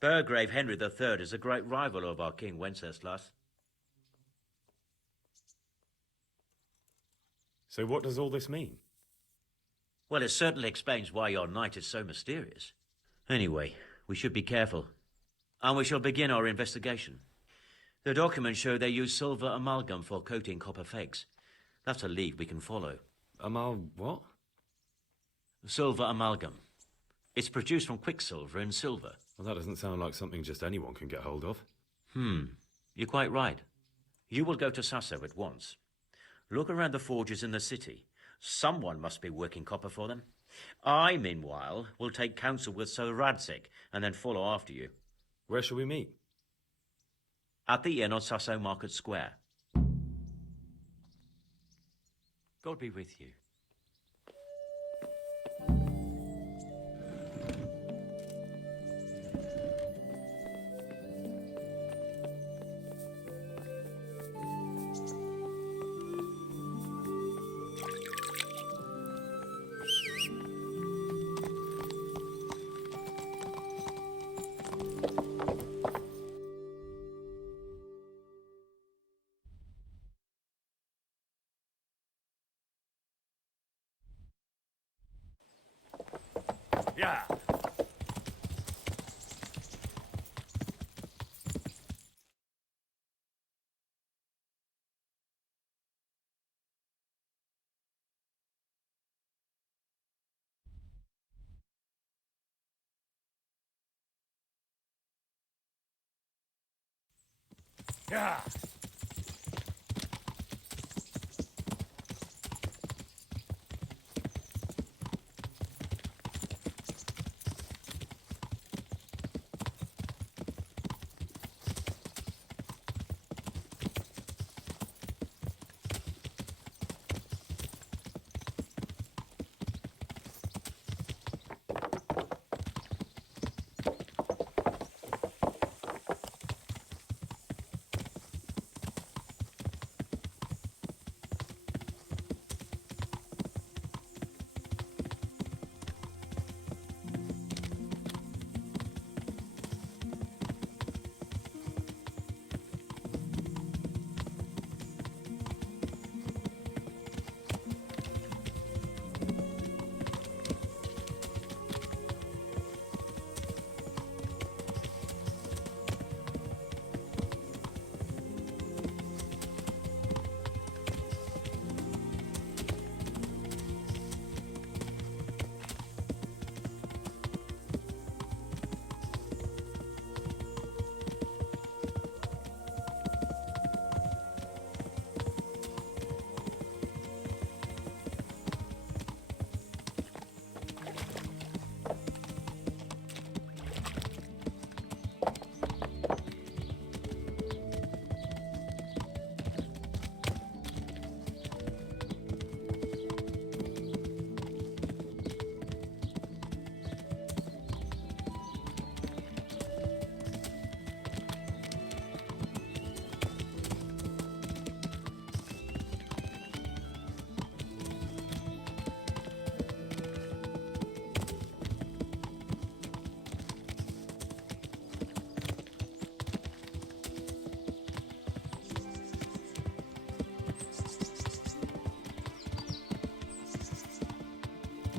Burgrave Henry III is a great rival of our King Wenceslas. So what does all this mean? Well, it certainly explains why your knight is so mysterious. Anyway, we should be careful. And we shall begin our investigation. The documents show they use silver amalgam for coating copper fakes. That's a lead we can follow. What? Silver amalgam. It's produced from quicksilver and silver. Well, that doesn't sound like something just anyone can get hold of. You're quite right. You will go to Sasso at once. Look around the forges in the city. Someone must be working copper for them. I, meanwhile, will take counsel with Sir Radzik and then follow after you. Where shall we meet? At the inn on Sasso Market Square. God be with you. Yeah. Yeah.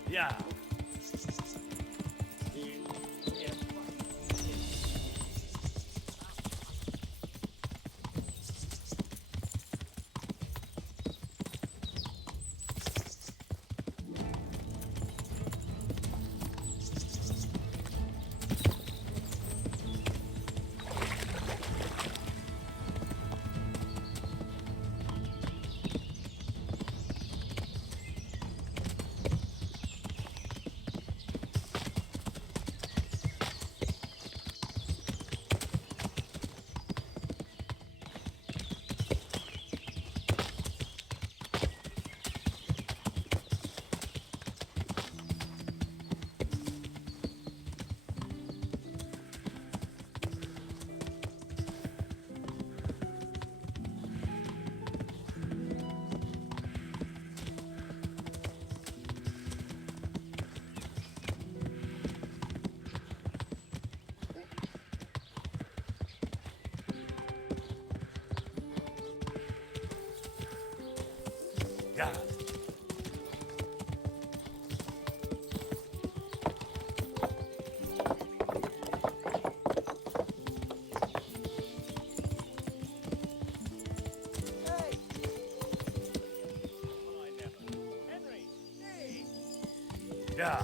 Yeah. Yeah. Yeah.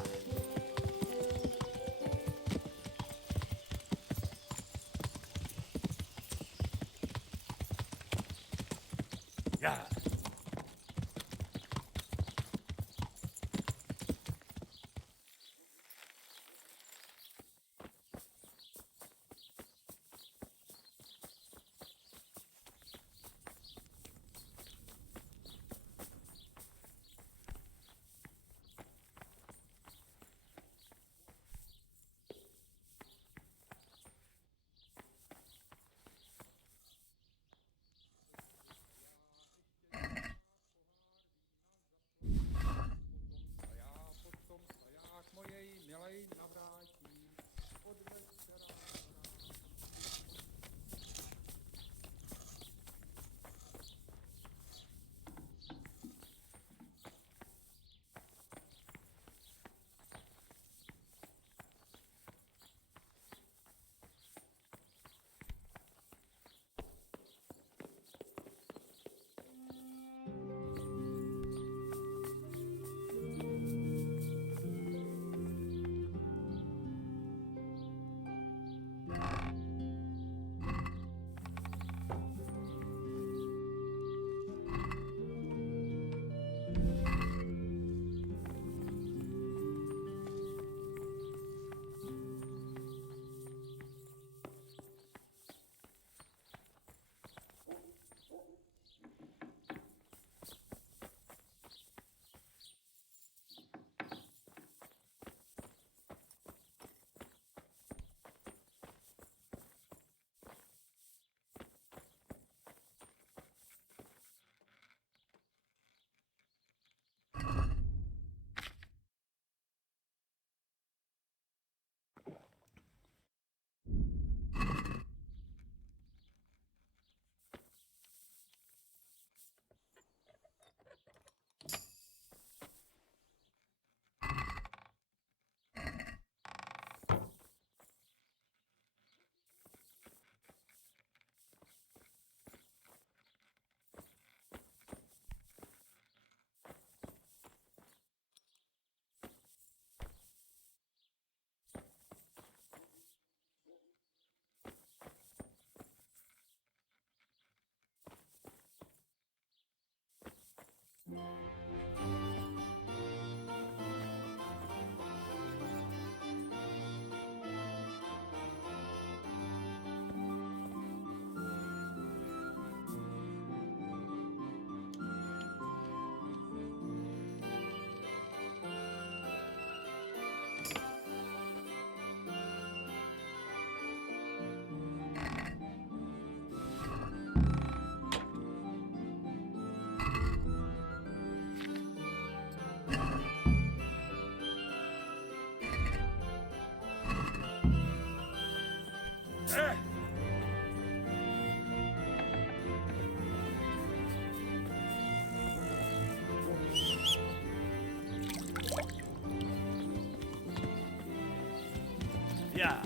Yeah.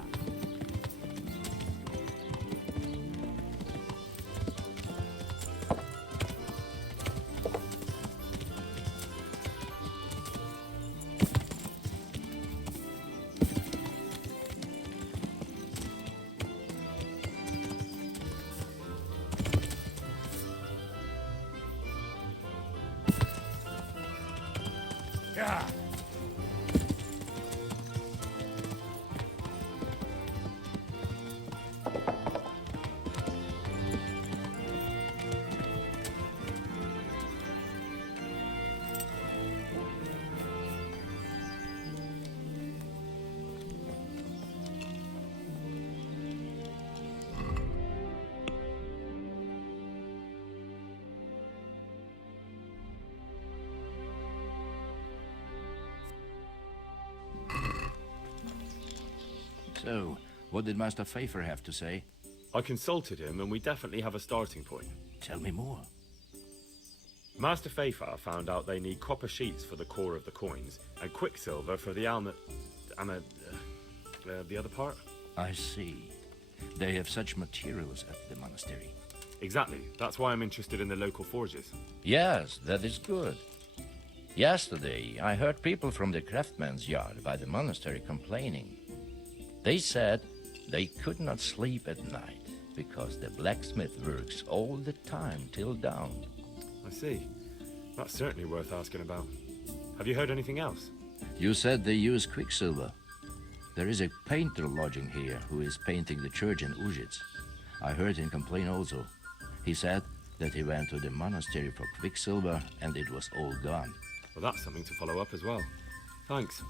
Yeah. So, what did Master Pfeiffer have to say? I consulted him, and we definitely have a starting point. Tell me more. Master Pfeiffer found out they need copper sheets for the core of the coins, and quicksilver for the the other part? I see. They have such materials at the monastery. Exactly. That's why I'm interested in the local forges. Yes, that is good. Yesterday, I heard people from the craftsman's yard by the monastery complaining. They said they could not sleep at night because the blacksmith works all the time till dawn. I see. That's certainly worth asking about. Have you heard anything else? You said they use quicksilver. There is a painter lodging here who is painting the church in Ujits. I heard him complain also. He said that he went to the monastery for quicksilver and it was all gone. Well, that's something to follow up as well. Thanks.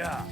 Yeah.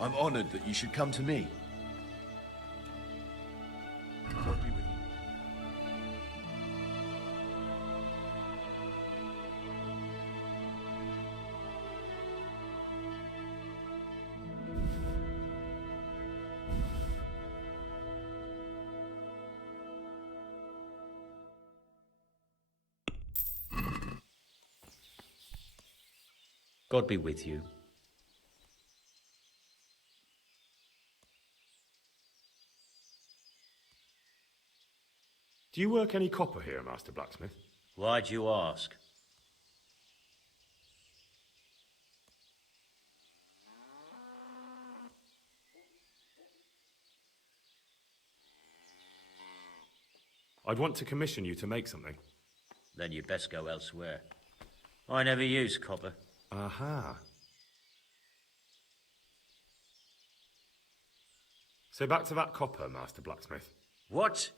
I'm honored that you should come to me. God be with you. God be with you. Do you work any copper here, Master Blacksmith? Why'd you ask? I'd want to commission you to make something. Then you'd best go elsewhere. I never use copper. Aha. So back to that copper, Master Blacksmith. What?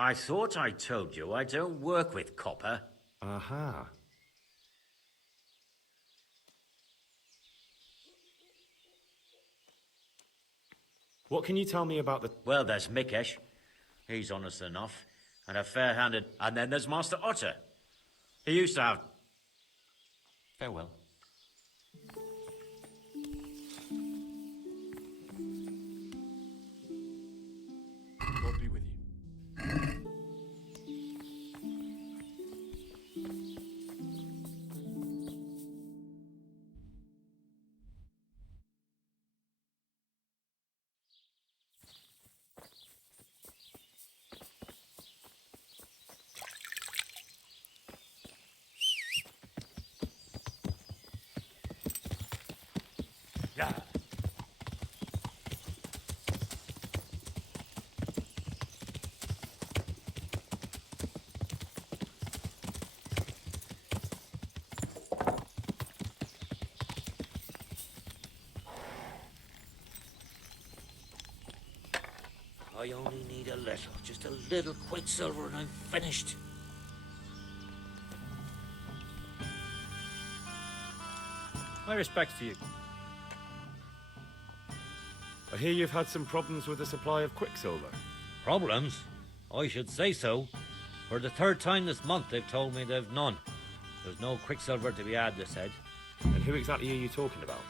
I thought I told you I don't work with copper. Aha. What can you tell me about the... Well, there's Mikesh. He's honest enough. And a fair-handed... And then there's Master Otter. He used to have... Farewell. God be with you. Yeah. I only need a little, just a little quicksilver and I'm finished. My respects to you. I hear you've had some problems with the supply of quicksilver. Problems? I should say so. For the third time this month, they've told me they've none. There's no quicksilver to be had, they said. And who exactly are you talking about?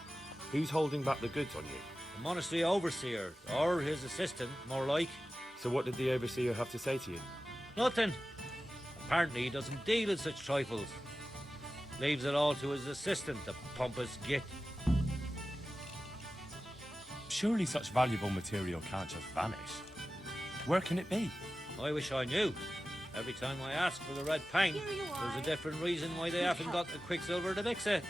Who's holding back the goods on you? The monastery overseer, or his assistant, more like. So what did the overseer have to say to you? Nothing. Apparently he doesn't deal in such trifles. Leaves it all to his assistant, the pompous git. Surely such valuable material can't just vanish. Where can it be? I wish I knew. Every time I ask for the red paint, there's a different reason why they haven't got the quicksilver to mix it.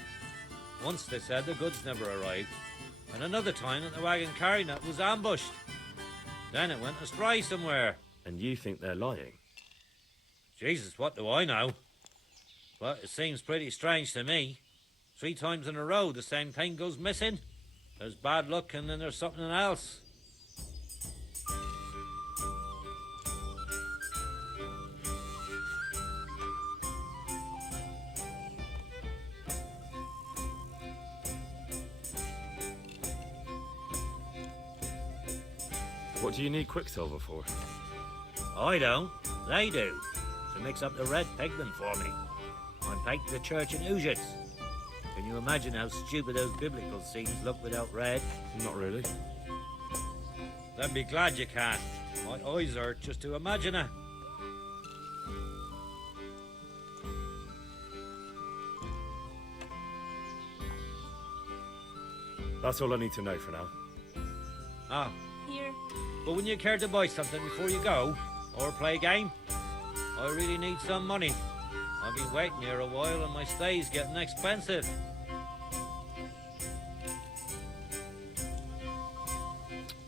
Once they said the goods never arrived, and another time that the wagon carrying it was ambushed. Then it went astray somewhere. And you think they're lying? Jesus, what do I know? But it seems pretty strange to me. 3 times in a row the same thing goes missing. There's bad luck and then there's something else. What do you need quicksilver for? I don't. They do. To mix up the red pigment for me. I'm painting the church in Ujits. Can you imagine how stupid those biblical scenes look without red? Not really. Then be glad you can. My eyes hurt just to imagine it. That's all I need to know for now. Ah, Here. but wouldn't you care to buy something before you go? Or play a game? I really need some money. I've been waiting here a while and my stay's getting expensive.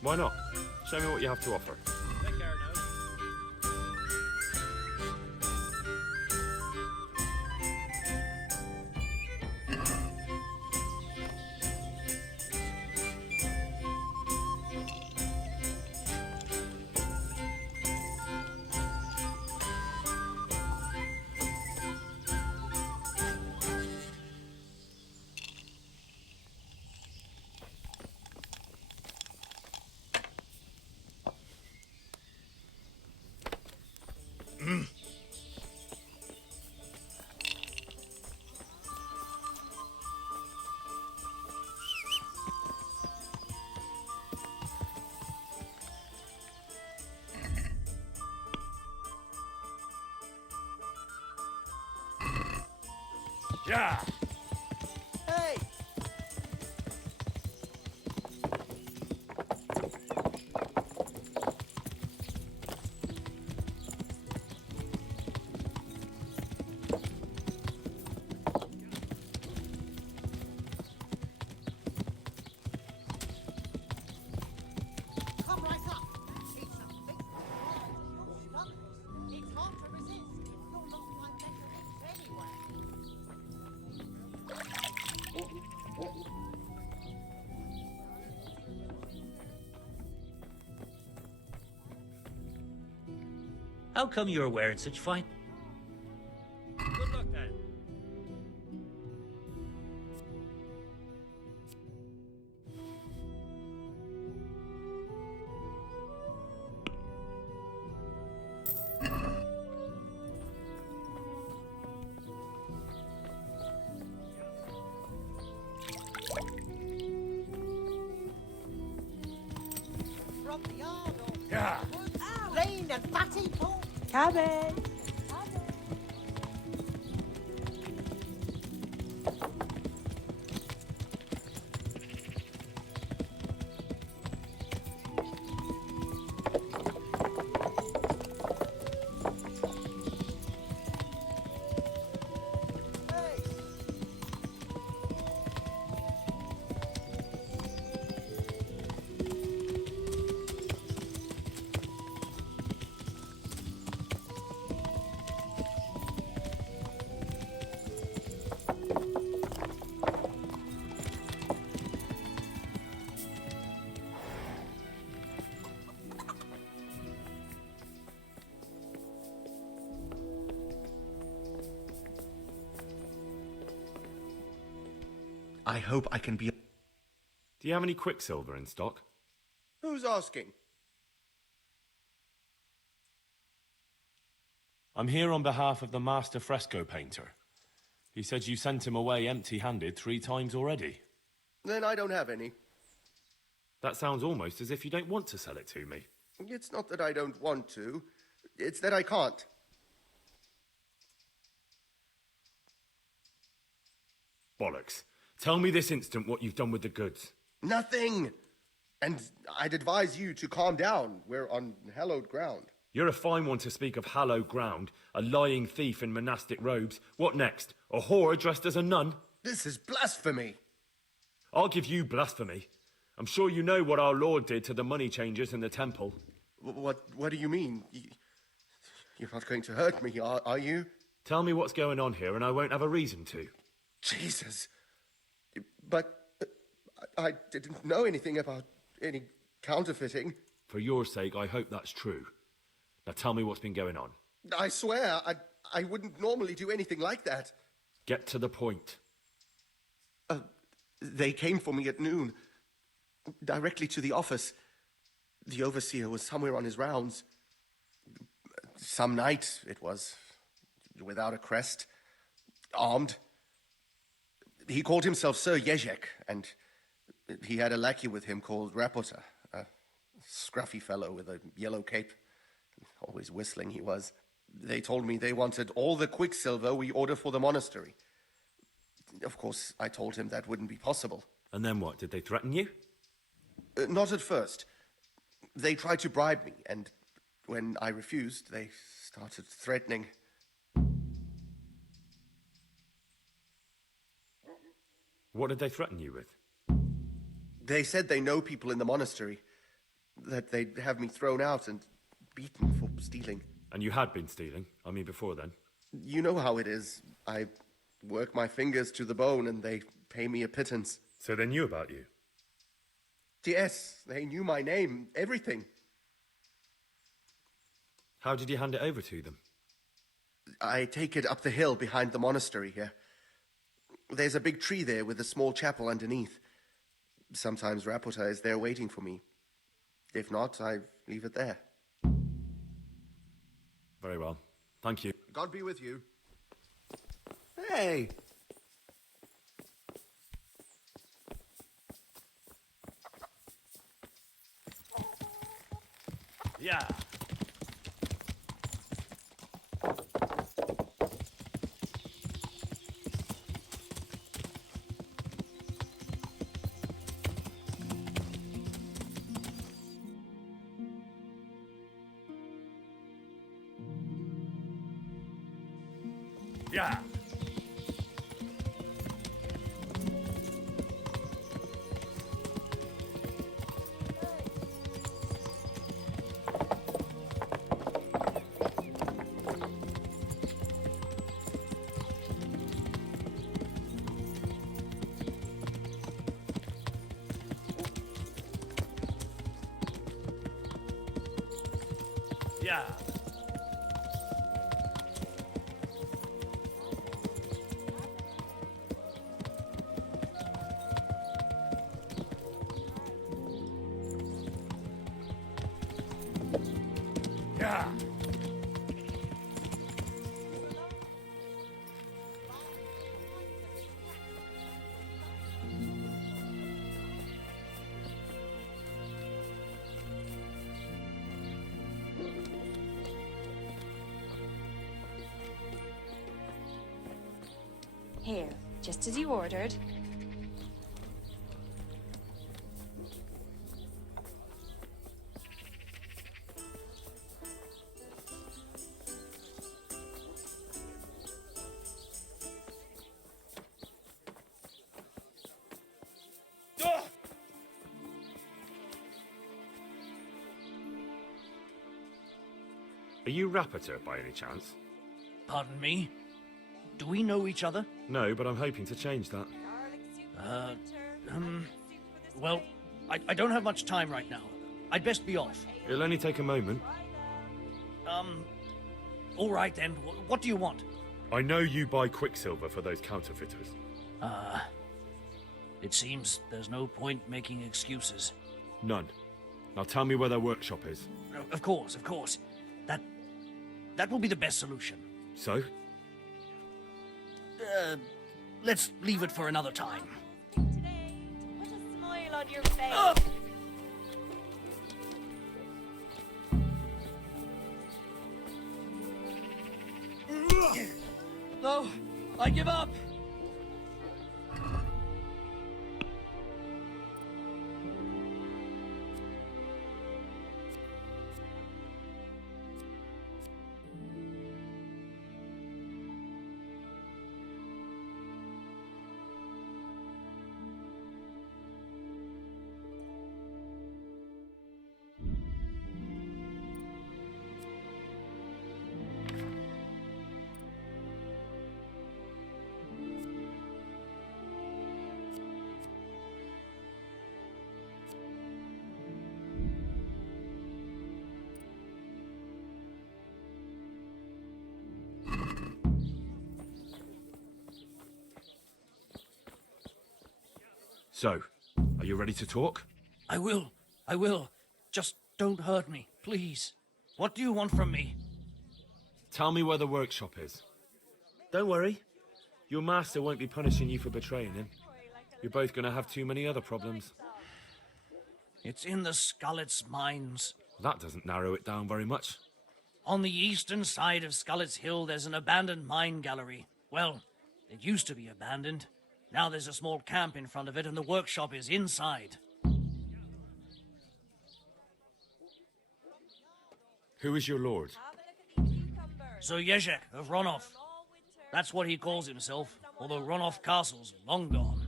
Why not? Show me what you have to offer. Take care now. Yeah! Hey! How come you're wearing such fine? Good luck then. From the yard or Yeah. lean and fatty pork. Cabbage. I hope I can be... Do you have any quicksilver in stock? Who's asking? I'm here on behalf of the master fresco painter. He said you sent him away empty-handed 3 times already. Then I don't have any. That sounds almost as if you don't want to sell it to me. It's not that I don't want to. It's that I can't. Bollocks. Tell me this instant what you've done with the goods. Nothing! And I'd advise you to calm down. We're on hallowed ground. You're a fine one to speak of hallowed ground, a lying thief in monastic robes. What next? A whore dressed as a nun? This is blasphemy! I'll give you blasphemy. I'm sure you know what our Lord did to the money changers in the temple. What do you mean? You're not going to hurt me, are you? Tell me what's going on here and I won't have a reason to. Jesus. But I didn't know anything about any counterfeiting. For your sake, I hope that's true. Now tell me what's been going on. I swear, I wouldn't normally do anything like that. Get to the point. They came for me at noon, directly to the office. The overseer was somewhere on his rounds. Some night, it was, without a crest, armed. He called himself Sir Jezek, and he had a lackey with him called Rapota, a scruffy fellow with a yellow cape. Always whistling he was. They told me they wanted all the quicksilver we order for the monastery. Of course, I told him that wouldn't be possible. And then what? Did they threaten you? Not at first. They tried to bribe me, and when I refused, they started threatening. What did they threaten you with? They said they know people in the monastery, that they'd have me thrown out and beaten for stealing. And you had been stealing? I mean, before then? You know how it is. I work my fingers to the bone and they pay me a pittance. So they knew about you? Yes, they knew my name, everything. How did you hand it over to them? I take it up the hill behind the monastery here. There's a big tree there with a small chapel underneath. Sometimes Rapota is there waiting for me. If not, I leave it there. Very well. Thank you. God be with you. Hey! Yeah. Yeah. Yeah. Here, just as you ordered. Are you Rapiter by any chance? Pardon me? Do we know each other? No, but I'm hoping to change that. Well, I don't have much time right now. I'd best be off. It'll only take a moment. All right then. What do you want? I know you buy quicksilver for those counterfeiters. It seems there's no point making excuses. None. Now tell me where their workshop is. Of course. That will be the best solution. So? Let's leave it for another time. Today, put a smile on your face. No, I give up. So, are you ready to talk? I will. Just don't hurt me, please. What do you want from me? Tell me where the workshop is. Don't worry. Your master won't be punishing you for betraying him. You're both going to have too many other problems. It's in the Skullet's mines. That doesn't narrow it down very much. On the eastern side of Skullet's Hill, there's an abandoned mine gallery. Well, it used to be abandoned. Now there's a small camp in front of it, and the workshop is inside. Who is your lord? Sir Jezek of Ronov. That's what he calls himself, although Ronov Castle's long gone.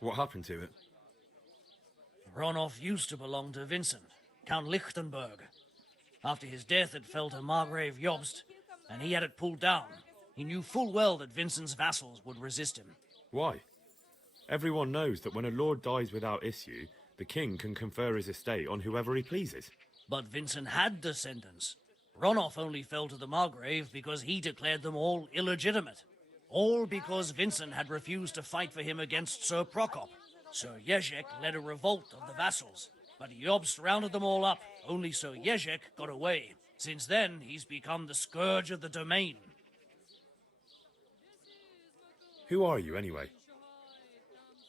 What happened to it? Ronov used to belong to Vincent, Count Lichtenberg. After his death, it fell to Margrave Jobst, and he had it pulled down. He knew full well that Vincent's vassals would resist him. Why? Everyone knows that when a lord dies without issue, the king can confer his estate on whoever he pleases. But Vincent had descendants. Ronov only fell to the Margrave because he declared them all illegitimate. All because Vincent had refused to fight for him against Sir Prokop. Sir Jezek led a revolt of the vassals, but Jobst rounded them all up. Only Sir Jezek got away. Since then, he's become the scourge of the domain. Who are you, anyway?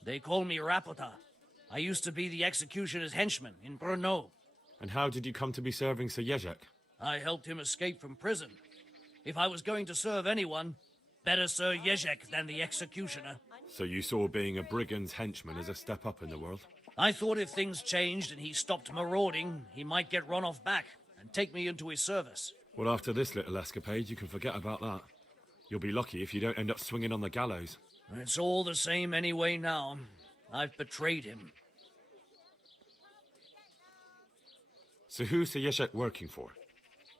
They call me Rapota. I used to be the executioner's henchman in Brno. And how did you come to be serving Sir Jezek? I helped him escape from prison. If I was going to serve anyone, better Sir Jezek than the executioner. So you saw being a brigand's henchman as a step up in the world? I thought if things changed and he stopped marauding, he might get Ronov back and take me into his service. Well, after this little escapade, you can forget about that. You'll be lucky if you don't end up swinging on the gallows. It's all the same anyway now. I've betrayed him. So who's Sir Jezek working for?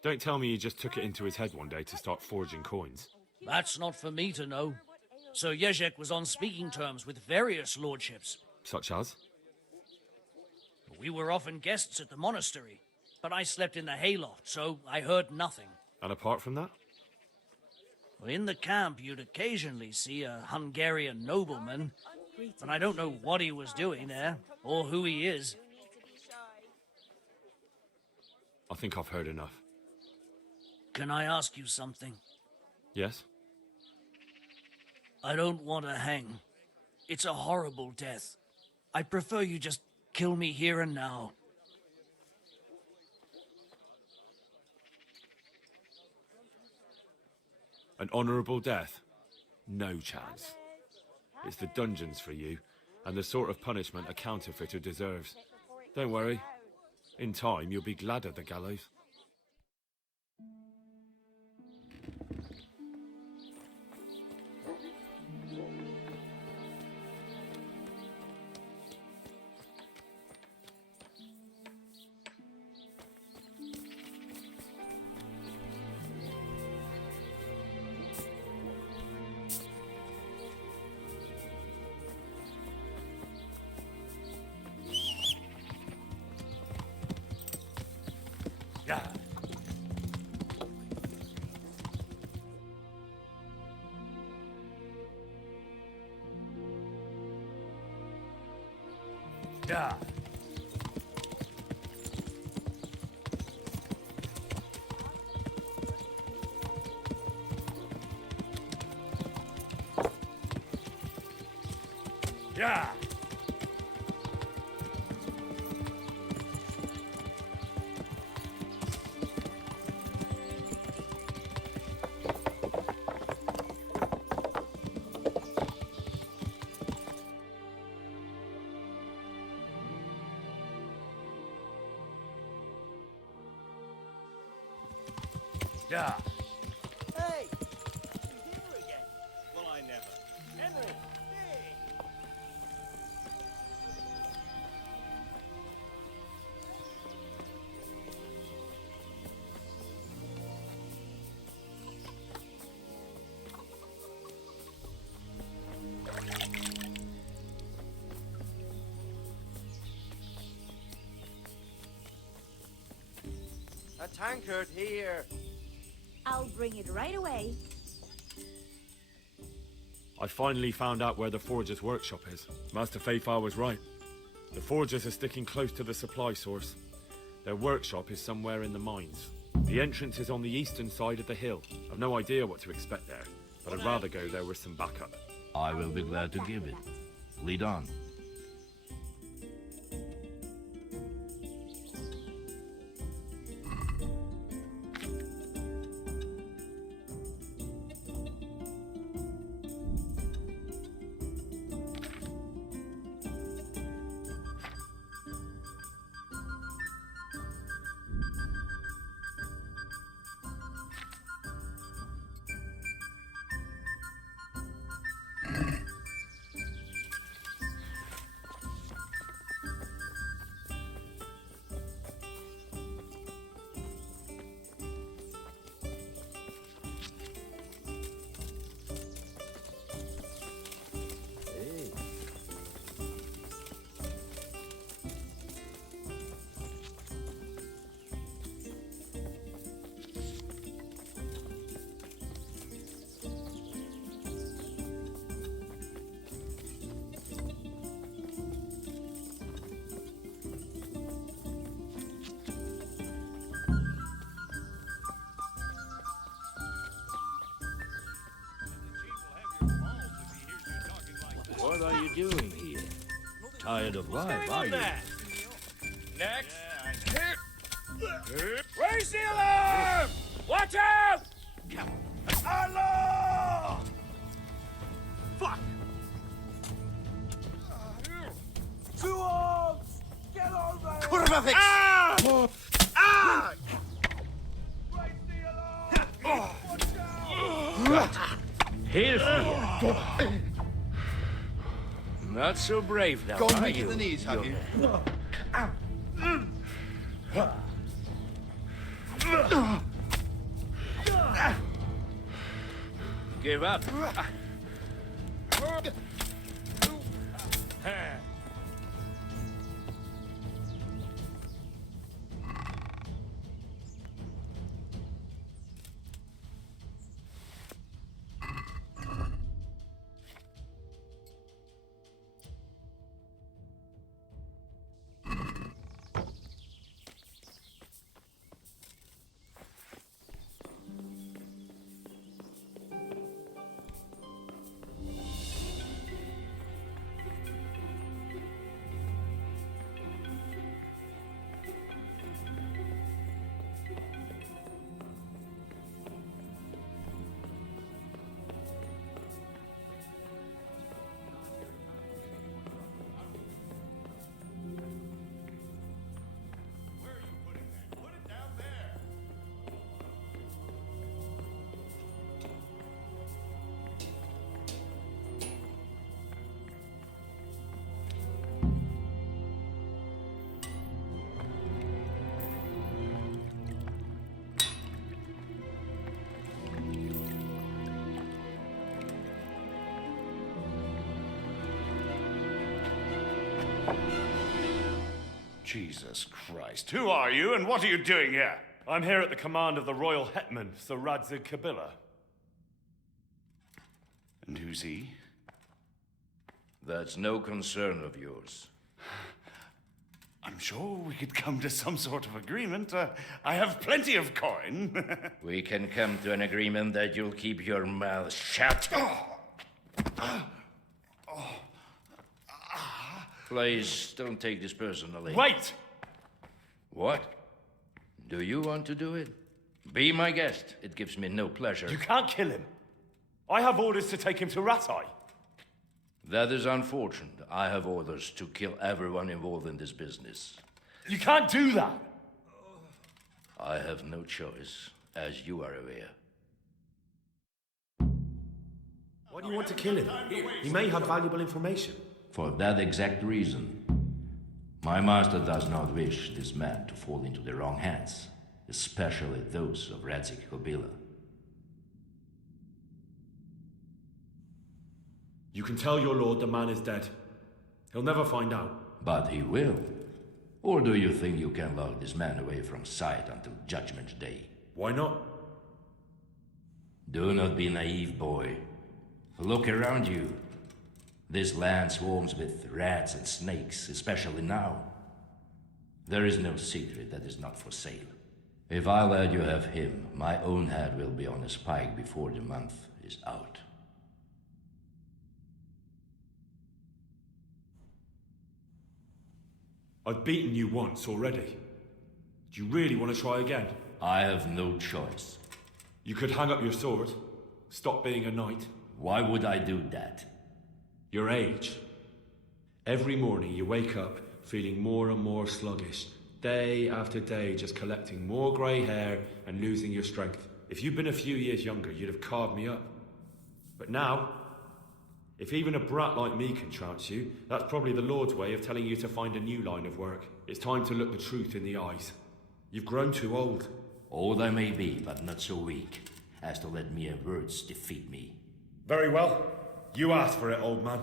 Don't tell me he just took it into his head one day to start forging coins. That's not for me to know. Sir Jezek was on speaking terms with various lordships. Such as? We were often guests at the monastery, but I slept in the hayloft, so I heard nothing. And apart from that? In the camp, you'd occasionally see a Hungarian nobleman, but I don't know what he was doing there, or who he is. I think I've heard enough. Can I ask you something? Yes? I don't want to hang. It's a horrible death. I prefer you just kill me here and now. An honourable death? No chance. It's the dungeons for you, and the sort of punishment a counterfeiter deserves. Don't worry. In time, you'll be glad of the gallows. Yeah. Yeah. Yeah. Yeah. Hey! He's here again. Well, I never. Henry! Hey! A tankard here. I'll bring it right away. I finally found out where the Forger's workshop is. Master Faithfar was right. The Forgers are sticking close to the supply source. Their workshop is somewhere in the mines. The entrance is on the eastern side of the hill. I've no idea what to expect there, but I'd rather go there with some backup. I will be glad to give it. Lead on. What are you doing here? Tired of life, are you? Next! Raise the alarm! Watch out! Alarm! Fuck! Two arms! Get on there! Kurwa fix! Ah! Ah! Hilfir! Not so brave now, Gone are weak you? at the knees, have you? Give up. Jesus Christ. Who are you and what are you doing here? I'm here at the command of the royal hetman, Sir Radzig Kabila. And who's he? That's no concern of yours. I'm sure we could come to some sort of agreement. I have plenty of coin. We can come to an agreement that you'll keep your mouth shut. Please, don't take this personally. Wait! What? Do you want to do it? Be my guest. It gives me no pleasure. You can't kill him. I have orders to take him to Ratai. That is unfortunate. I have orders to kill everyone involved in this business. You can't do that. I have no choice, as you are aware. Why do you want to kill him? He may have valuable information. For that exact reason. My master does not wish this man to fall into the wrong hands, especially those of Radzig Kabila. You can tell your lord the man is dead. He'll never find out. But he will. Or do you think you can lock this man away from sight until Judgment Day? Why not? Do not be naive, boy. Look around you. This land swarms with rats and snakes, especially now. There is no secret that is not for sale. If I let you have him, my own head will be on a spike before the month is out. I've beaten you once already. Do you really want to try again? I have no choice. You could hang up your sword, stop being a knight. Why would I do that? Your age. Every morning you wake up feeling more and more sluggish, day after day just collecting more grey hair and losing your strength. If you'd been a few years younger, you'd have carved me up. But now, if even a brat like me can trounce you, that's probably the Lord's way of telling you to find a new line of work. It's time to look the truth in the eyes. You've grown too old. Old I may be, but not so weak as to let mere words defeat me. Very well. You asked for it, old man.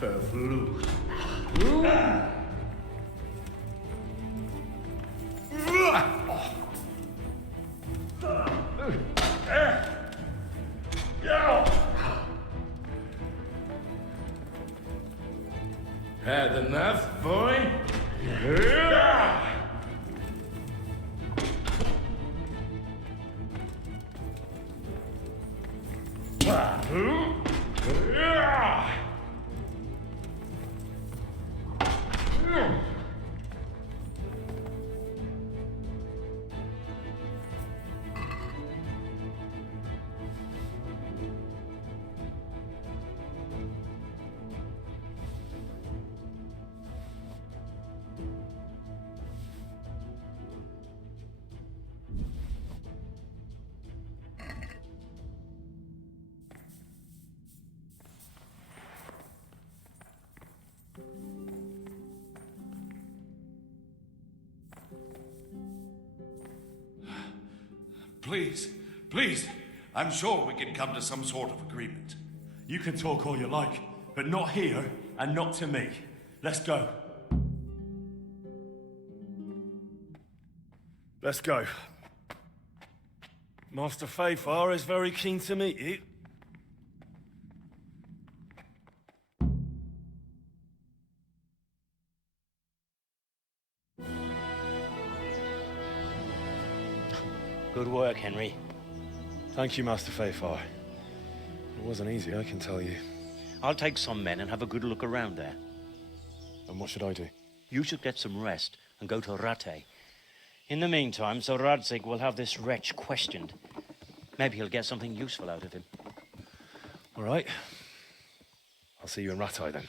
Verflucht. Had enough, boy? Please, please, I'm sure we can come to some sort of agreement. You can talk all you like, but not here and not to me. Let's go. Let's go. Master Fayfar is very keen to meet you. Good work, Henry. Thank you, Master Fayfar. It wasn't easy, I can tell you. I'll take some men and have a good look around there. And what should I do? You should get some rest and go to Rattay. In the meantime, Sir Radzig will have this wretch questioned. Maybe he'll get something useful out of him. All right. I'll see you in Rattay then.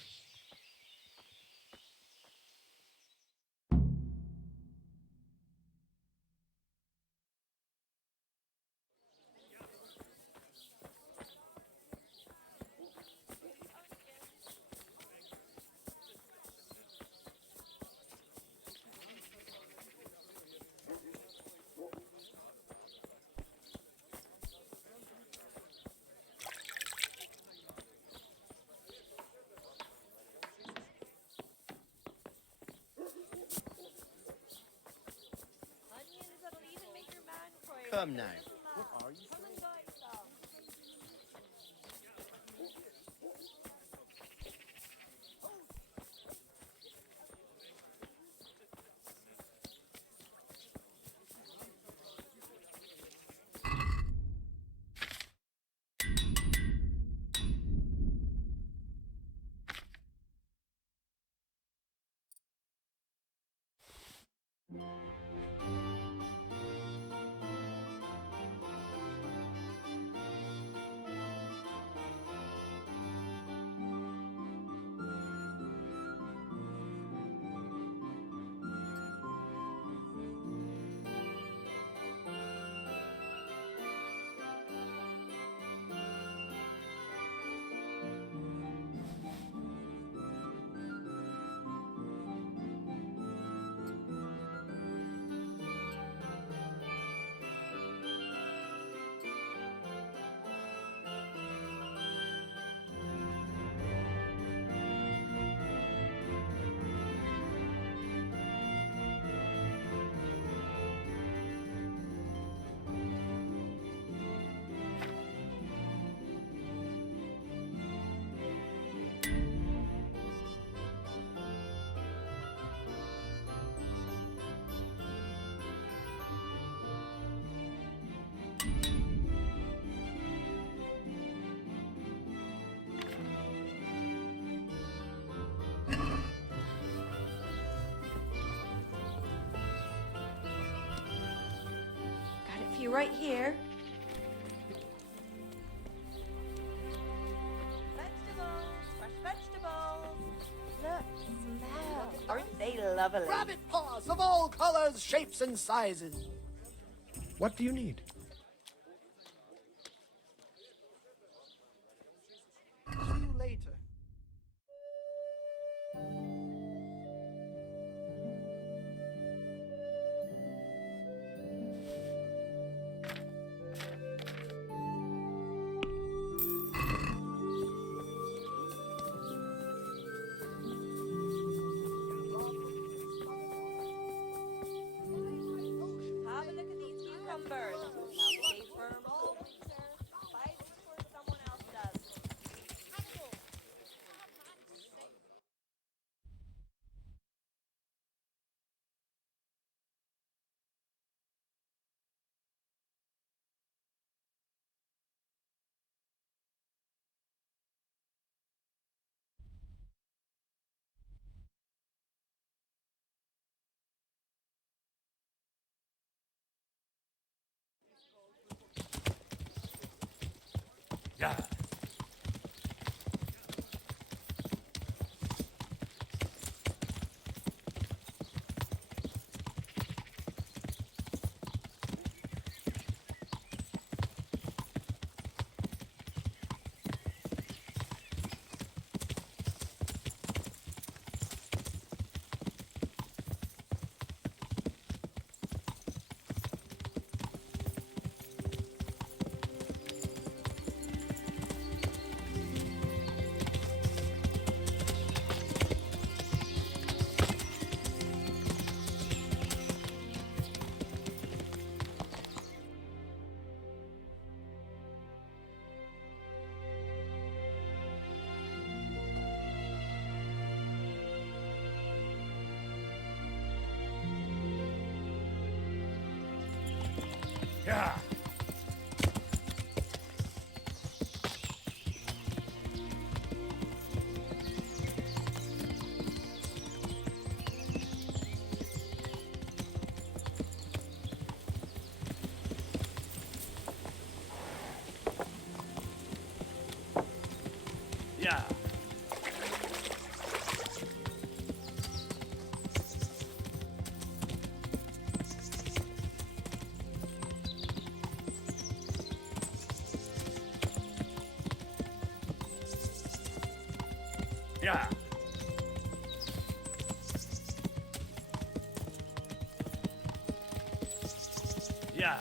Come now. Got it for you right here. Vegetables, fresh vegetables. Look, smell. Aren't they lovely? Rabbit paws of all colors, shapes, and sizes. What do you need? See you later. Have a look at these cucumbers. Now stay firm all winter. Fight before someone else does. Yeah. Yeah. Yeah. Yeah.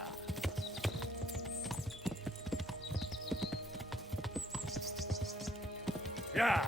Yeah. Yeah.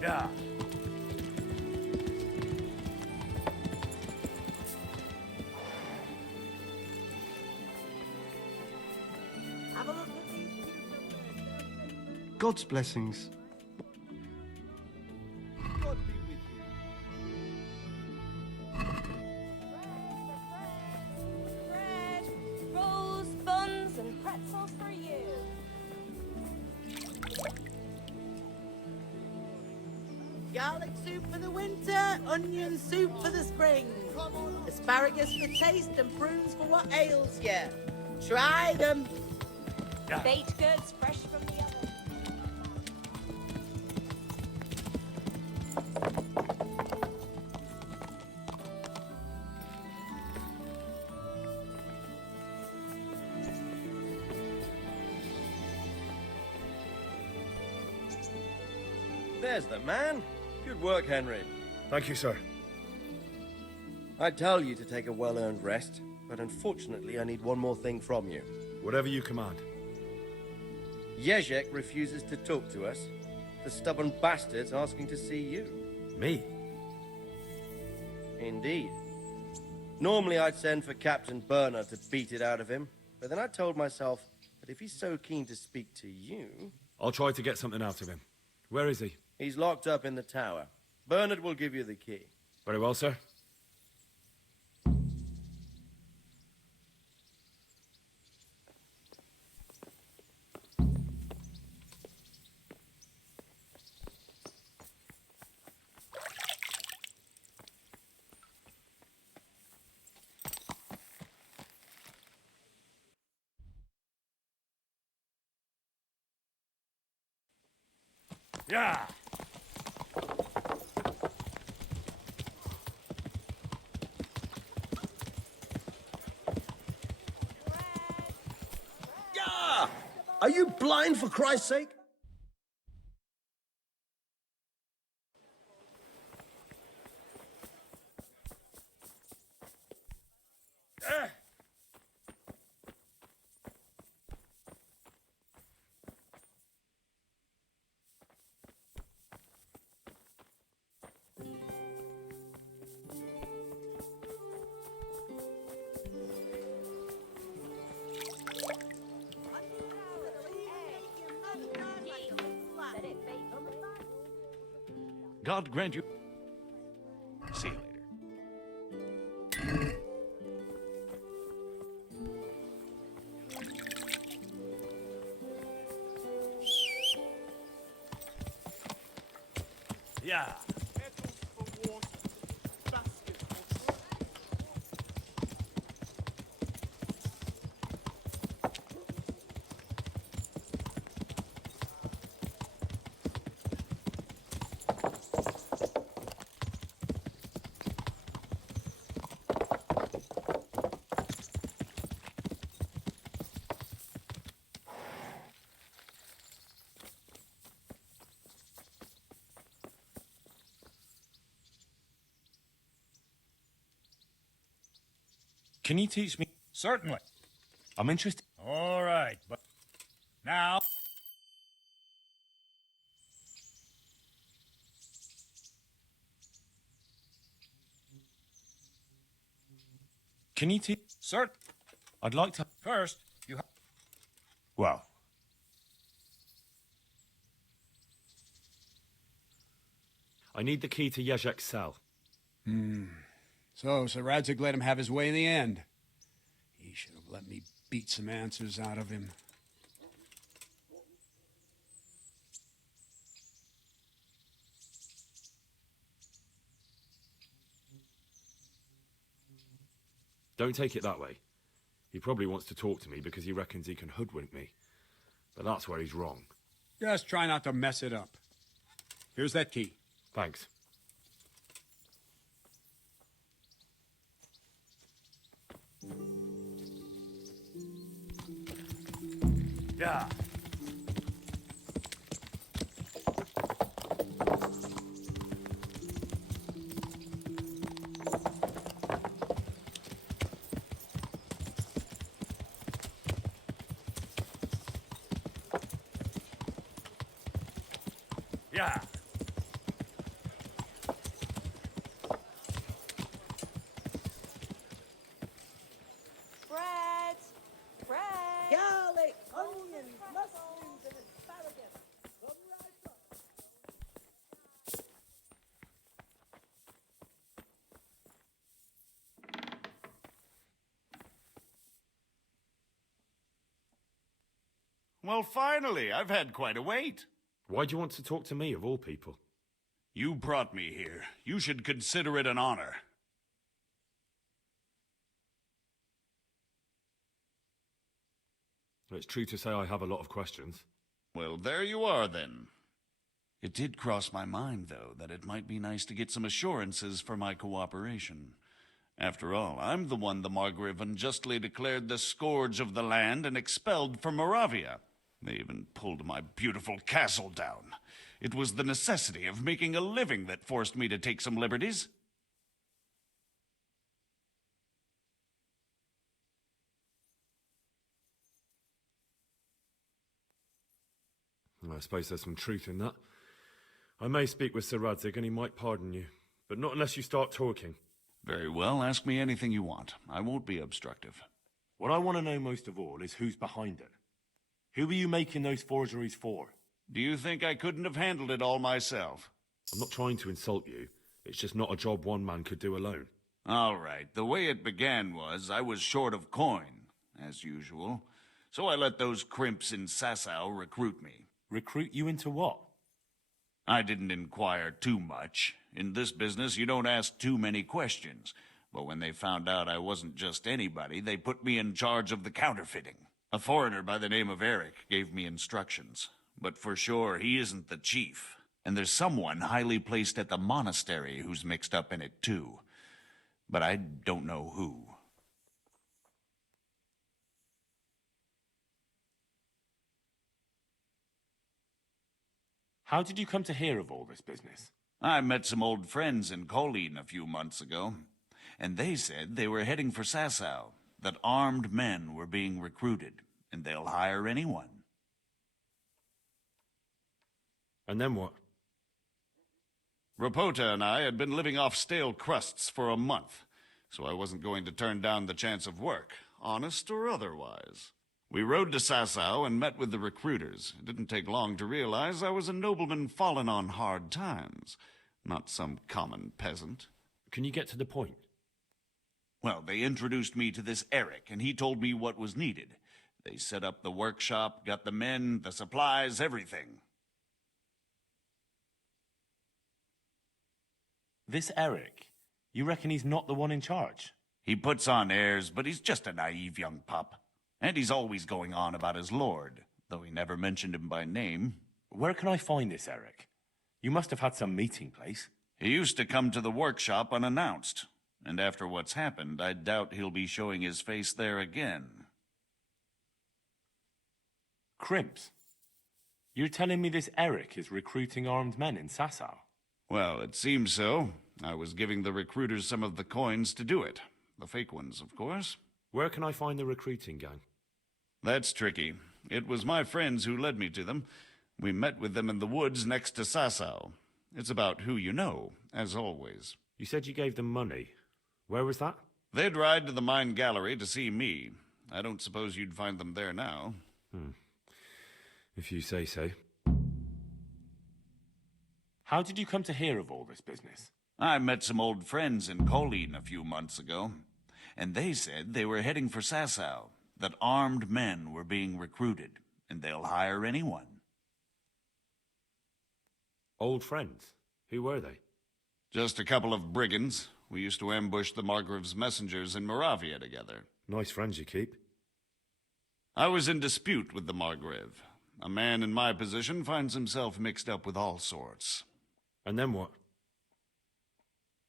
Yeah. Have a look at these. God's blessings. God be with you. Bread, rolls, buns, and pretzels for you. Garlic soup for the winter, onion soup for the spring. Asparagus for taste and prunes for what ails you. Try them. Baked goods fresh from the oven. There's the man. Good work, Henry. Thank you, sir. I tell you to take a well-earned rest, but unfortunately I need one more thing from you. Whatever you command. Jezek refuses to talk to us. The stubborn bastard's asking to see you. Me? Indeed. Normally I'd send for Captain Burner to beat it out of him, but then I told myself that if he's so keen to speak to you... I'll try to get something out of him. Where is he? He's locked up in the tower. Bernard will give you the key. Very well, sir. Yeah. Yeah! Are you blind, for Christ's sake? God grant you... See you later. Yeah. Can you teach me? Certainly. I'm interested. All right, but now... Can you teach? Cert. I'd like to. First, you have... Well, I need the key to Yezhek's cell. So, Sir Radzig let him have his way in the end. He should have let me beat some answers out of him. Don't take it that way. He probably wants to talk to me because he reckons he can hoodwink me. But that's where he's wrong. Just try not to mess it up. Here's that key. Thanks. Yeah. Yeah. Bread! Bread! Garlic, onions, mushrooms, and asparagus. Come right up. Well, finally, I've had quite a wait. Why do you want to talk to me, of all people? You brought me here. You should consider it an honor. It's true to say I have a lot of questions. Well, there you are, then. It did cross my mind, though, that it might be nice to get some assurances for my cooperation. After all, I'm the one the Margrave unjustly declared the scourge of the land and expelled from Moravia. They even pulled my beautiful castle down. It was the necessity of making a living that forced me to take some liberties. I suppose there's some truth in that. I may speak with Sir Radzig and he might pardon you, but not unless you start talking. Very well, ask me anything you want. I won't be obstructive. what I want to know most of all is who's behind it. Who are you making those forgeries for? Do you think I couldn't have handled it all myself? I'm not trying to insult you. It's just not a job one man could do alone. All right, the way it began was I was short of coin, as usual. So I let those crimps in Sasau recruit me. Recruit you into what? I didn't inquire too much. In this business, you don't ask too many questions. But when they found out I wasn't just anybody, they put me in charge of the counterfeiting. A foreigner by the name of Eric gave me instructions. But for sure, he isn't the chief. And there's someone highly placed at the monastery who's mixed up in it too. But I don't know who. How did you come to hear of all this business? I met some old friends in Colleen a few months ago, and they said they were heading for Sasau, that armed men were being recruited, and they'll hire anyone. And then what? Rapota and I had been living off stale crusts for a month, so I wasn't going to turn down the chance of work, honest or otherwise. We rode to Sasau and met with the recruiters. It didn't take long to realize I was a nobleman fallen on hard times. Not some common peasant. Can you get to the point? Well, they introduced me to this Eric, and he told me what was needed. They set up the workshop, got the men, the supplies, everything. This Eric, you reckon he's not the one in charge? He puts on airs, but he's just a naive young pup. And he's always going on about his lord, though he never mentioned him by name. Where can I find this Eric? You must have had some meeting place. He used to come to the workshop unannounced. And after what's happened, I doubt he'll be showing his face there again. Crimps? You're telling me this Eric is recruiting armed men in Sasau? Well, it seems so. I was giving the recruiters some of the coins to do it. The fake ones, of course. Where can I find the recruiting gang? That's tricky. It was my friends who led me to them. We met with them in the woods next to Sasau. It's about who you know, as always. You said you gave them money. Where was that? They'd ride to the mine gallery to see me. I don't suppose you'd find them there now. If you say so. How did you come to hear of all this business? I met some old friends in Colleen a few months ago, and they said they were heading for Sasau, that armed men were being recruited, and they'll hire anyone. Old friends? Who were they? Just a couple of brigands. We used to ambush the Margrave's messengers in Moravia together. Nice friends you keep. I was in dispute with the Margrave. A man in my position finds himself mixed up with all sorts. And then what?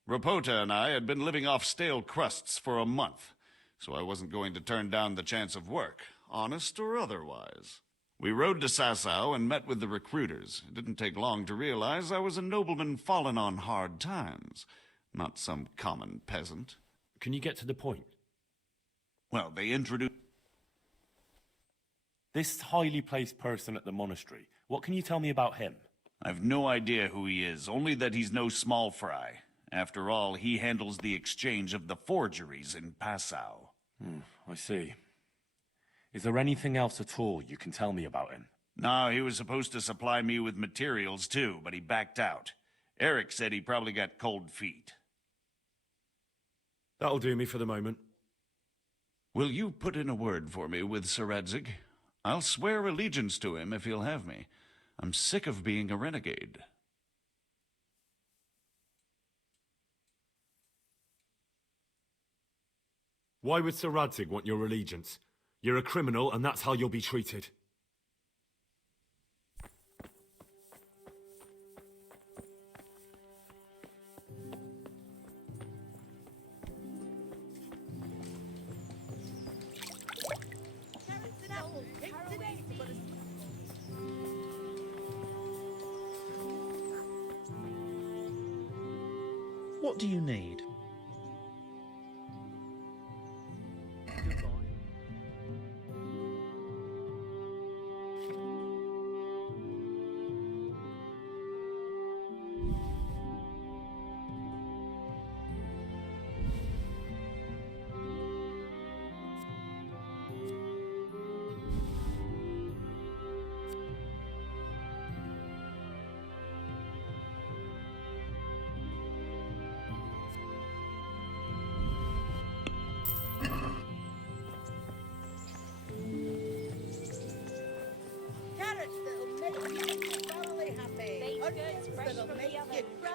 Rapota and I had been living off stale crusts for a month, so I wasn't going to turn down the chance of work, honest or otherwise. We rode to Sasau and met with the recruiters. It didn't take long to realize I was a nobleman fallen on hard times, not some common peasant. Can you get to the point? Well, they introduced... This highly placed person at the monastery, what can you tell me about him? I've no idea who he is, only that he's no small fry. After all, he handles the exchange of the forgeries in Passau. I see. Is there anything else at all you can tell me about him? No, he was supposed to supply me with materials too, but he backed out. Eric said he probably got cold feet. That'll do me for the moment. Will you put in a word for me with Sir Radzig? I'll swear allegiance to him if he'll have me. I'm sick of being a renegade. Why would Sir Radzig want your allegiance? You're a criminal, and that's how you'll be treated. What do you need? Carrots that'll make you thoroughly happy. Baked Onions goods fresh that'll from the make oven. you cry.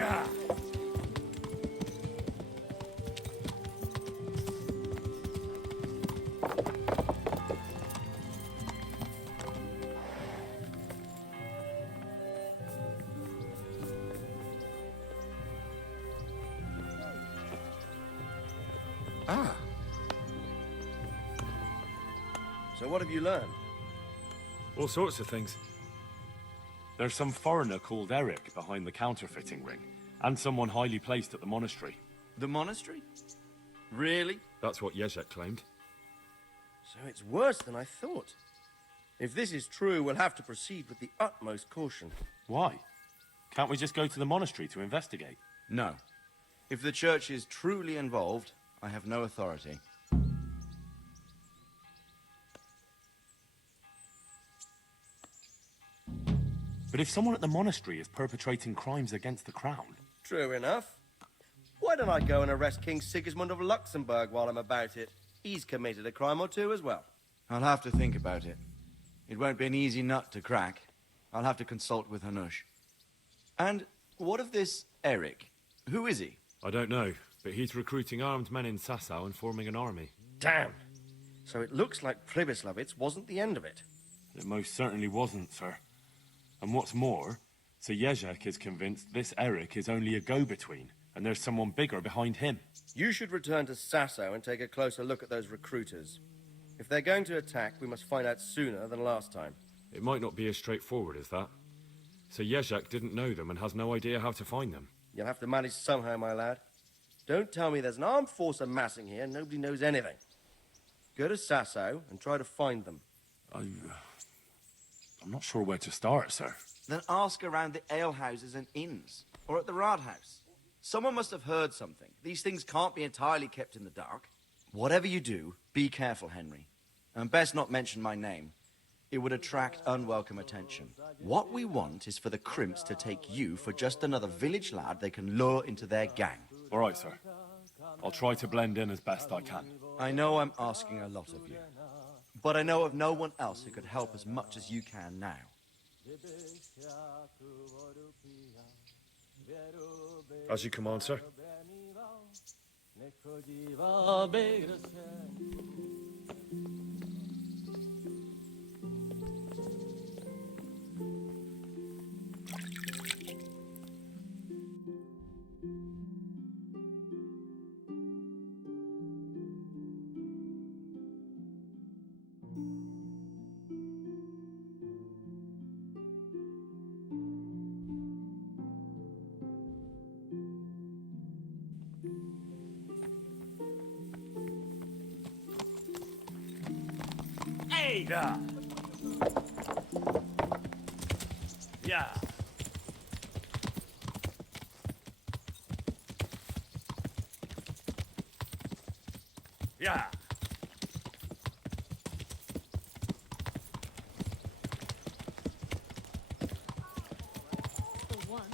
Ah. Ah. So what have you learned? All sorts of things. There's some foreigner called Eric behind the counterfeiting ring, and someone highly placed at the monastery. The monastery? Really? That's what Jezek claimed. So it's worse than I thought. If this is true, we'll have to proceed with the utmost caution. Why? Can't we just go to the monastery to investigate? No. If the church is truly involved, I have no authority. But if someone at the monastery is perpetrating crimes against the crown... True enough. Why don't I go and arrest King Sigismund of Luxembourg while I'm about it? He's committed a crime or two as well. I'll have to think about it. It won't be an easy nut to crack. I'll have to consult with Hanush. And what of this Eric? Who is he? I don't know, but he's recruiting armed men in Sasau and forming an army. Damn. So it looks like Pribyslavitz wasn't the end of it. It most certainly wasn't, sir. And what's more, Sir Jezek is convinced this Eric is only a go-between, and there's someone bigger behind him. You should return to Sasau and take a closer look at those recruiters. If they're going to attack, we must find out sooner than last time. It might not be as straightforward as that. Sir Jezek didn't know them and has no idea how to find them. You'll have to manage somehow, my lad. Don't tell me there's an armed force amassing here and nobody knows anything. Go to Sasau and try to find them. I'm not sure where to start, sir. Then ask around the alehouses and inns, or at the Rathaus. Someone must have heard something. These things can't be entirely kept in the dark. Whatever you do, be careful, Henry. And best not mention my name. It would attract unwelcome attention. What we want is for the crimps to take you for just another village lad they can lure into their gang. All right, sir. I'll try to blend in as best I can. I know I'm asking a lot of you, but I know of no one else who could help as much as you can now. As you command, sir. Yeah. Yeah. Yeah. For once.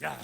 Yeah.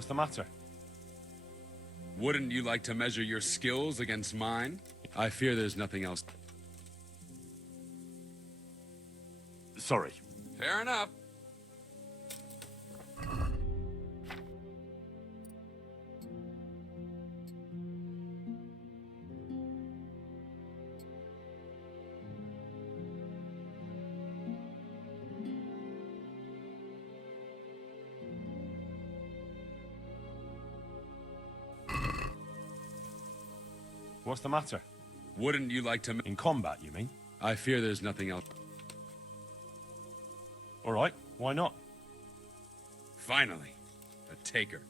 What's the matter? Wouldn't you like to measure your skills against mine? I fear there's nothing else. Sorry. Fair enough. What's the matter? Wouldn't you like to... In combat, you mean? I fear there's nothing else. All right, why not? Finally, a taker.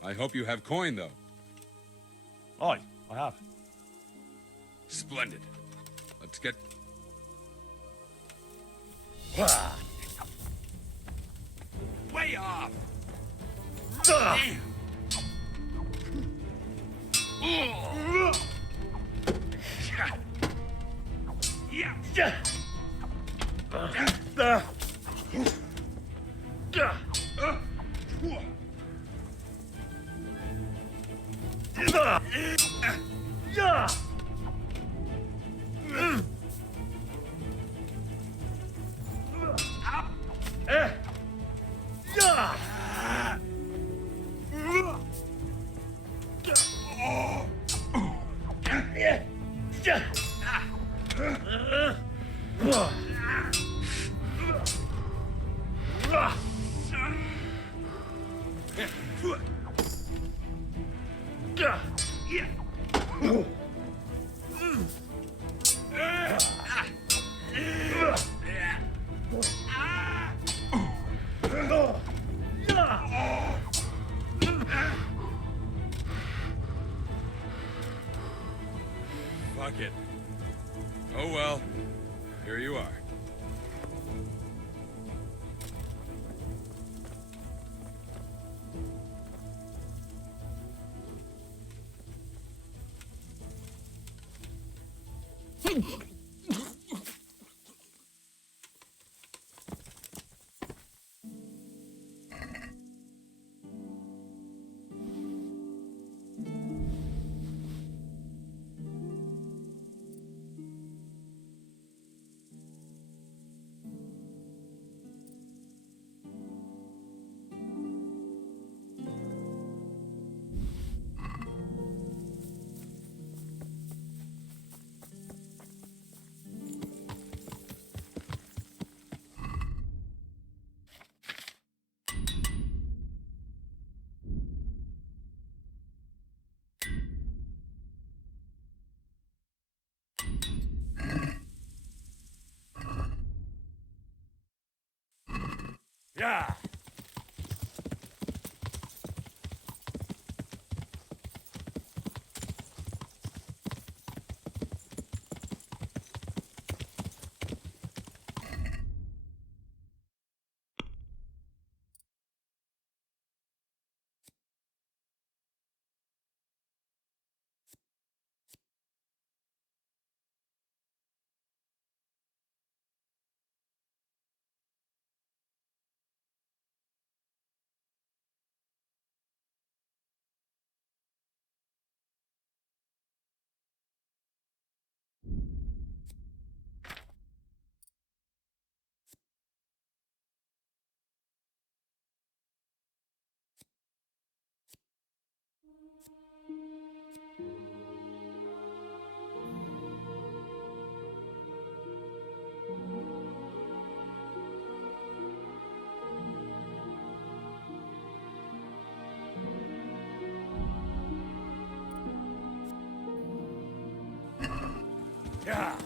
I hope you have coin, though. Aye, I have. Splendid. Let's get... Way off! Damn! Fuck it. Oh well, here you are. Yeah. Yeah.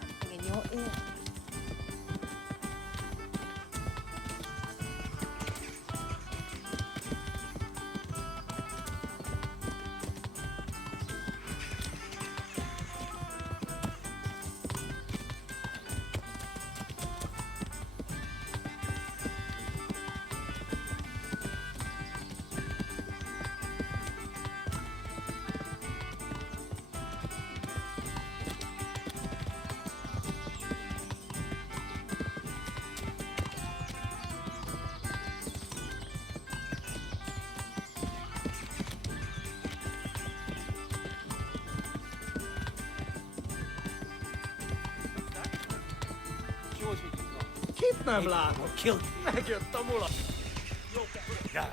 Something in your ear. Nem látom. I'll kill you. Megjött a mula. Yeah.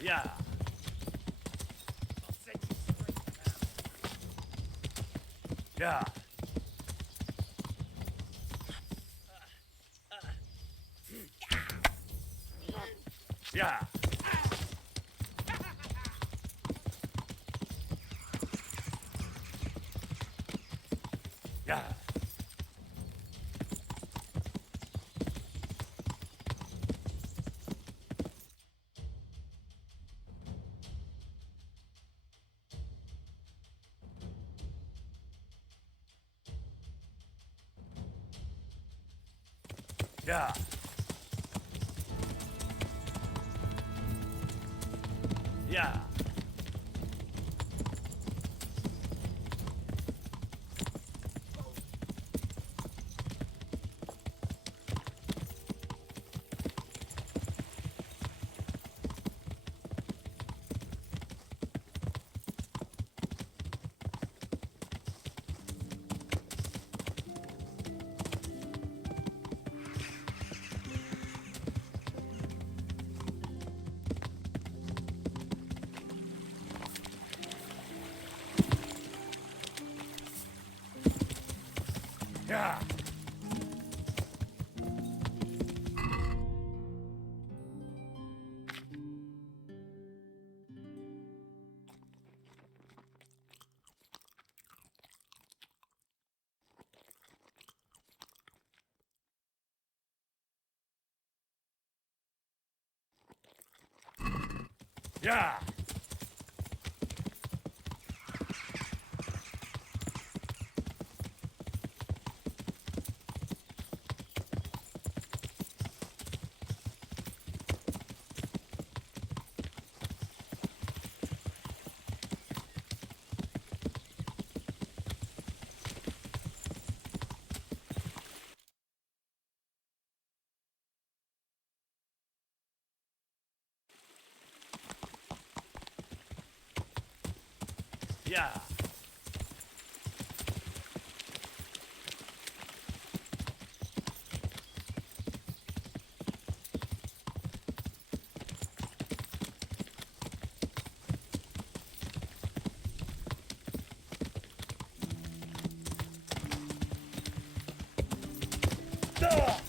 Yeah. Yeah. Yeah. Yeah. Yeah. Yeah. Yeah. Yeah. Yeah.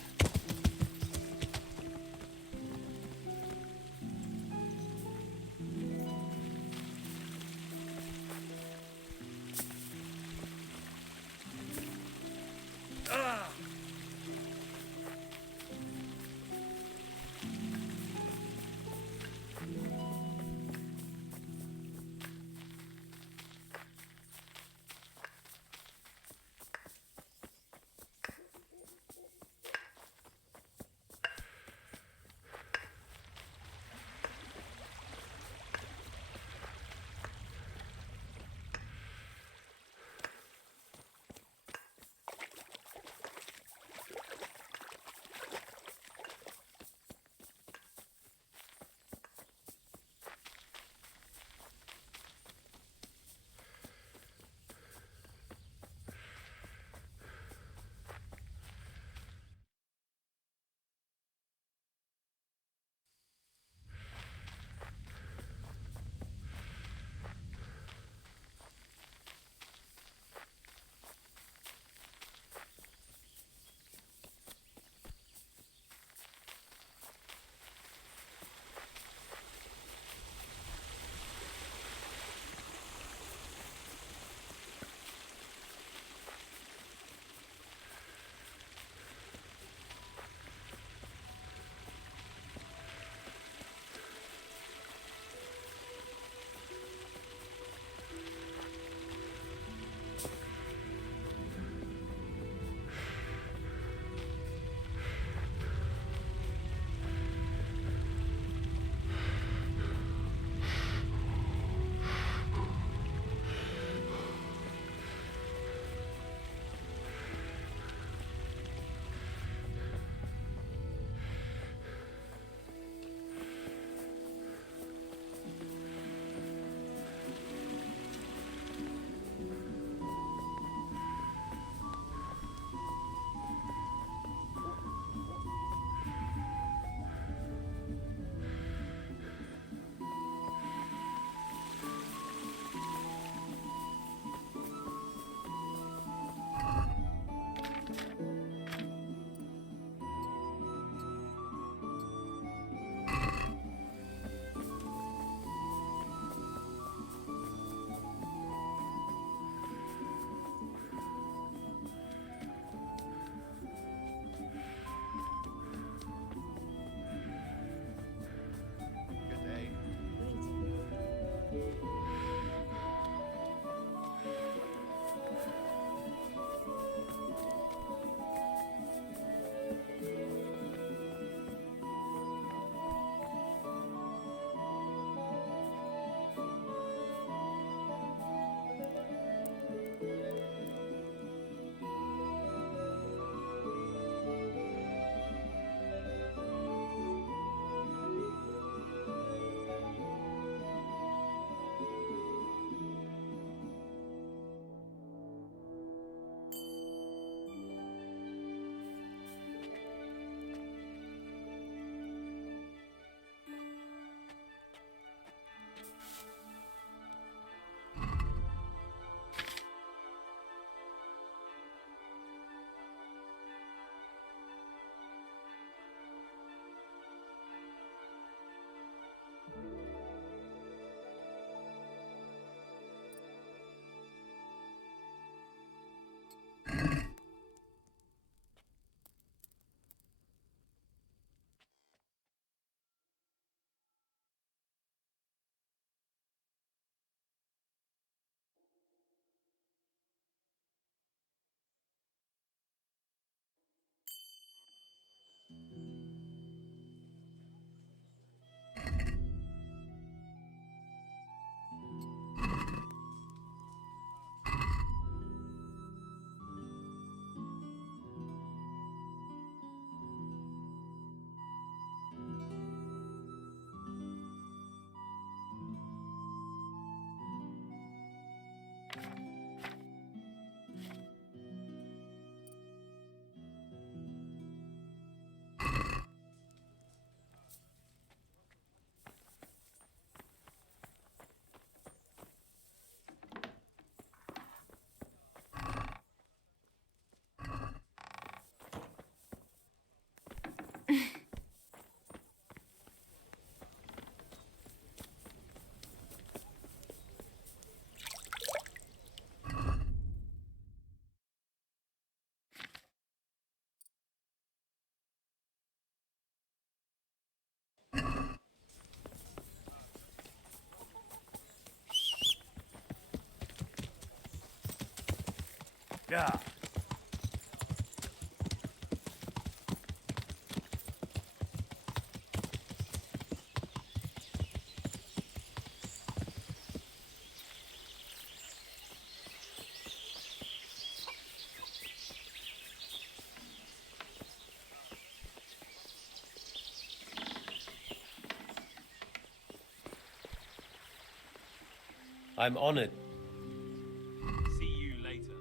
Yeah. I'm honored. See you later.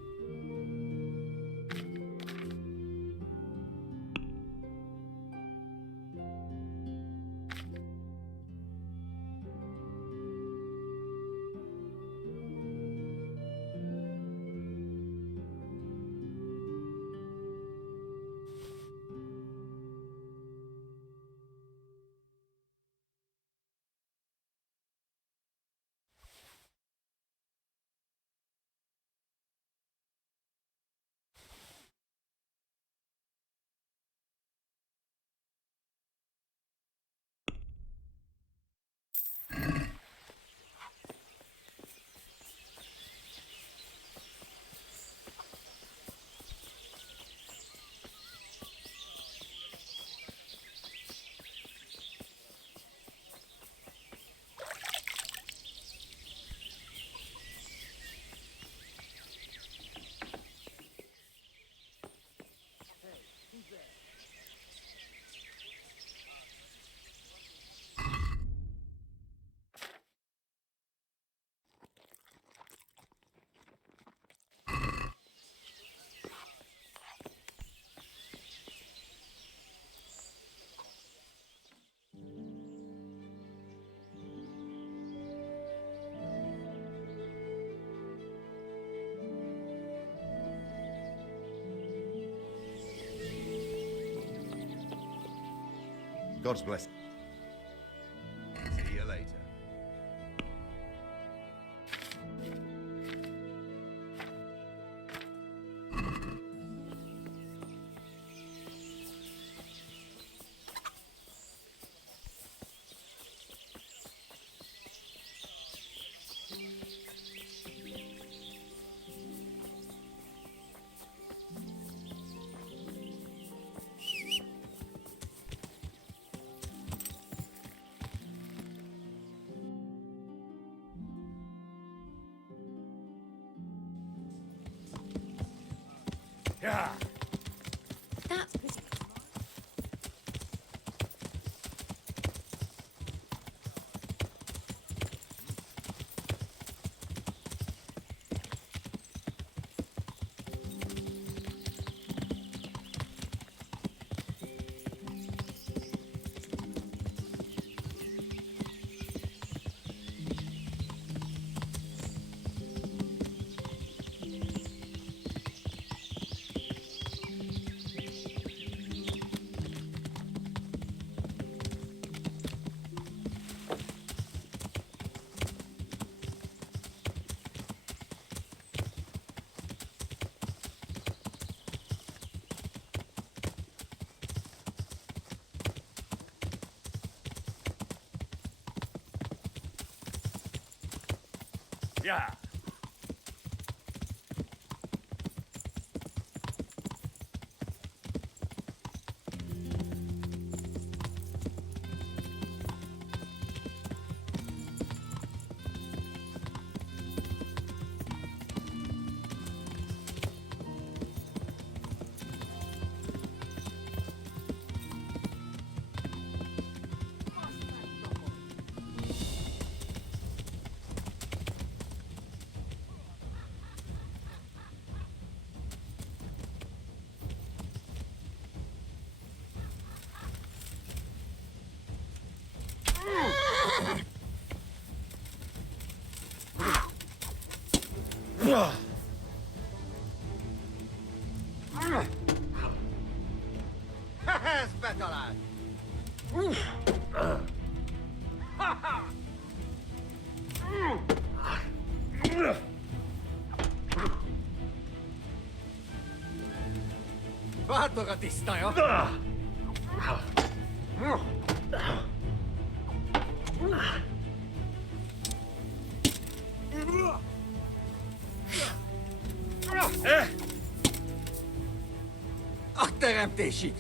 God's blessing. See you later. Yeah. That's pretty. Yeah. Spetala! Warto ka tistajo! A teremtésig!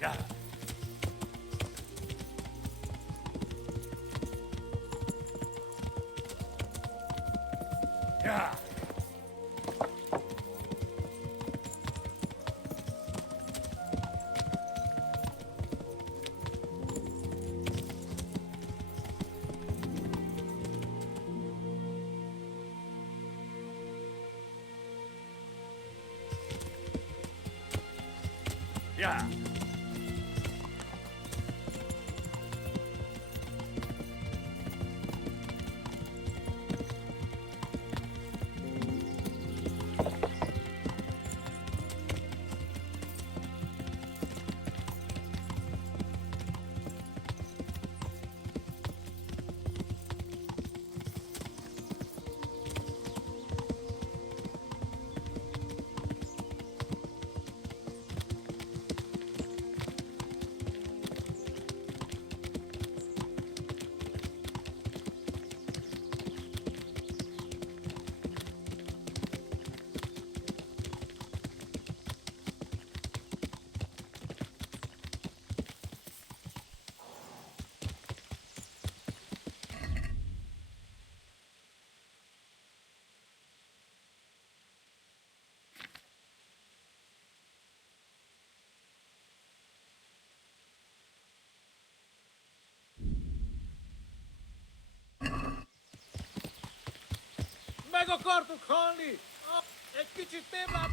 Yeah. Yeah. Yeah. Meg akartuk halni! Egy kicsit témlább...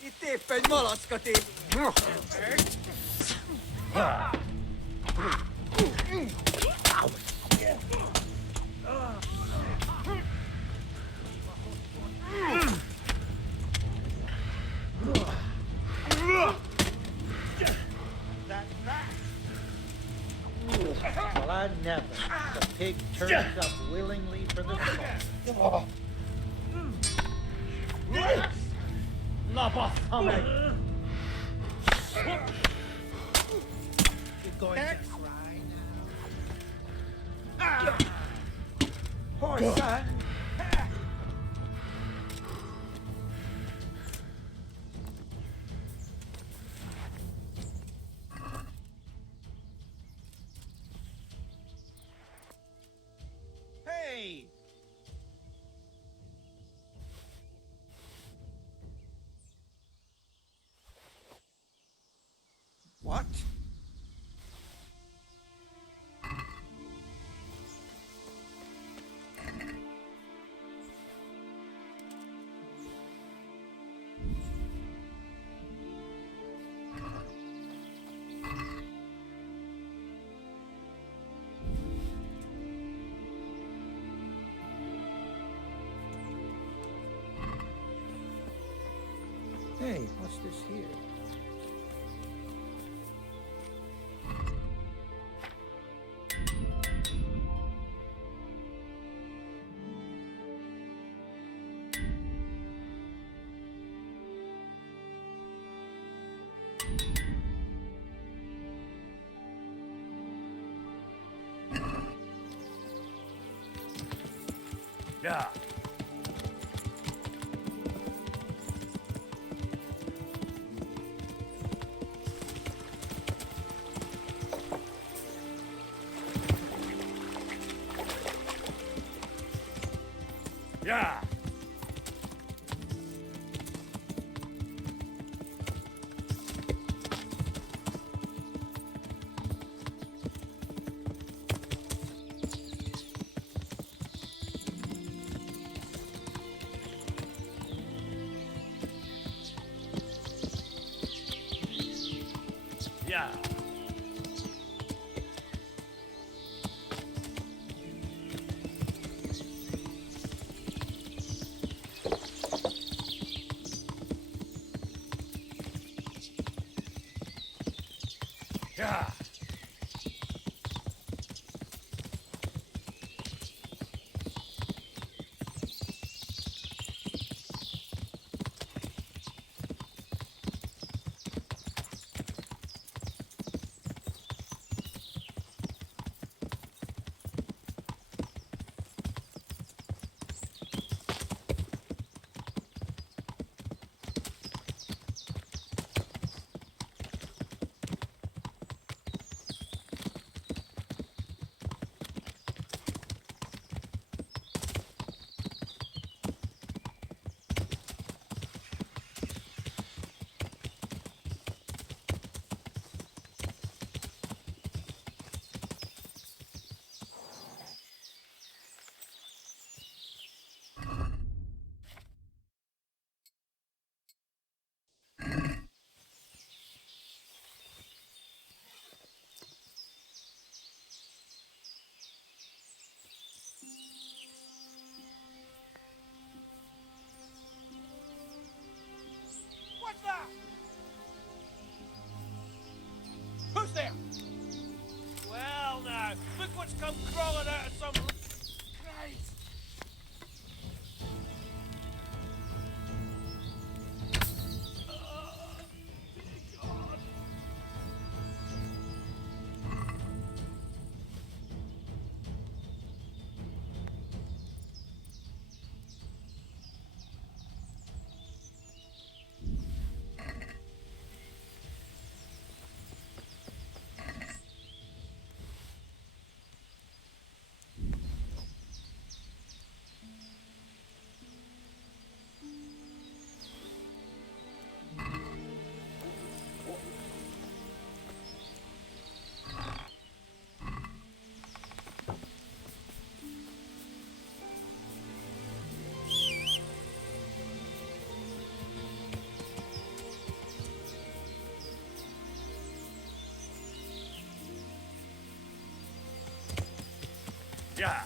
Itt éppen malackat épp. Well, I never. The pig turns up willingly for the salt. You're going to cry now? Poor son. Hey! Hey, what's this here? Yeah. Yeah. Yeah. Yeah. What's that? Who's there? Well, now, look what's come crawling out of some... Christ! God. Yeah.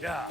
Yeah.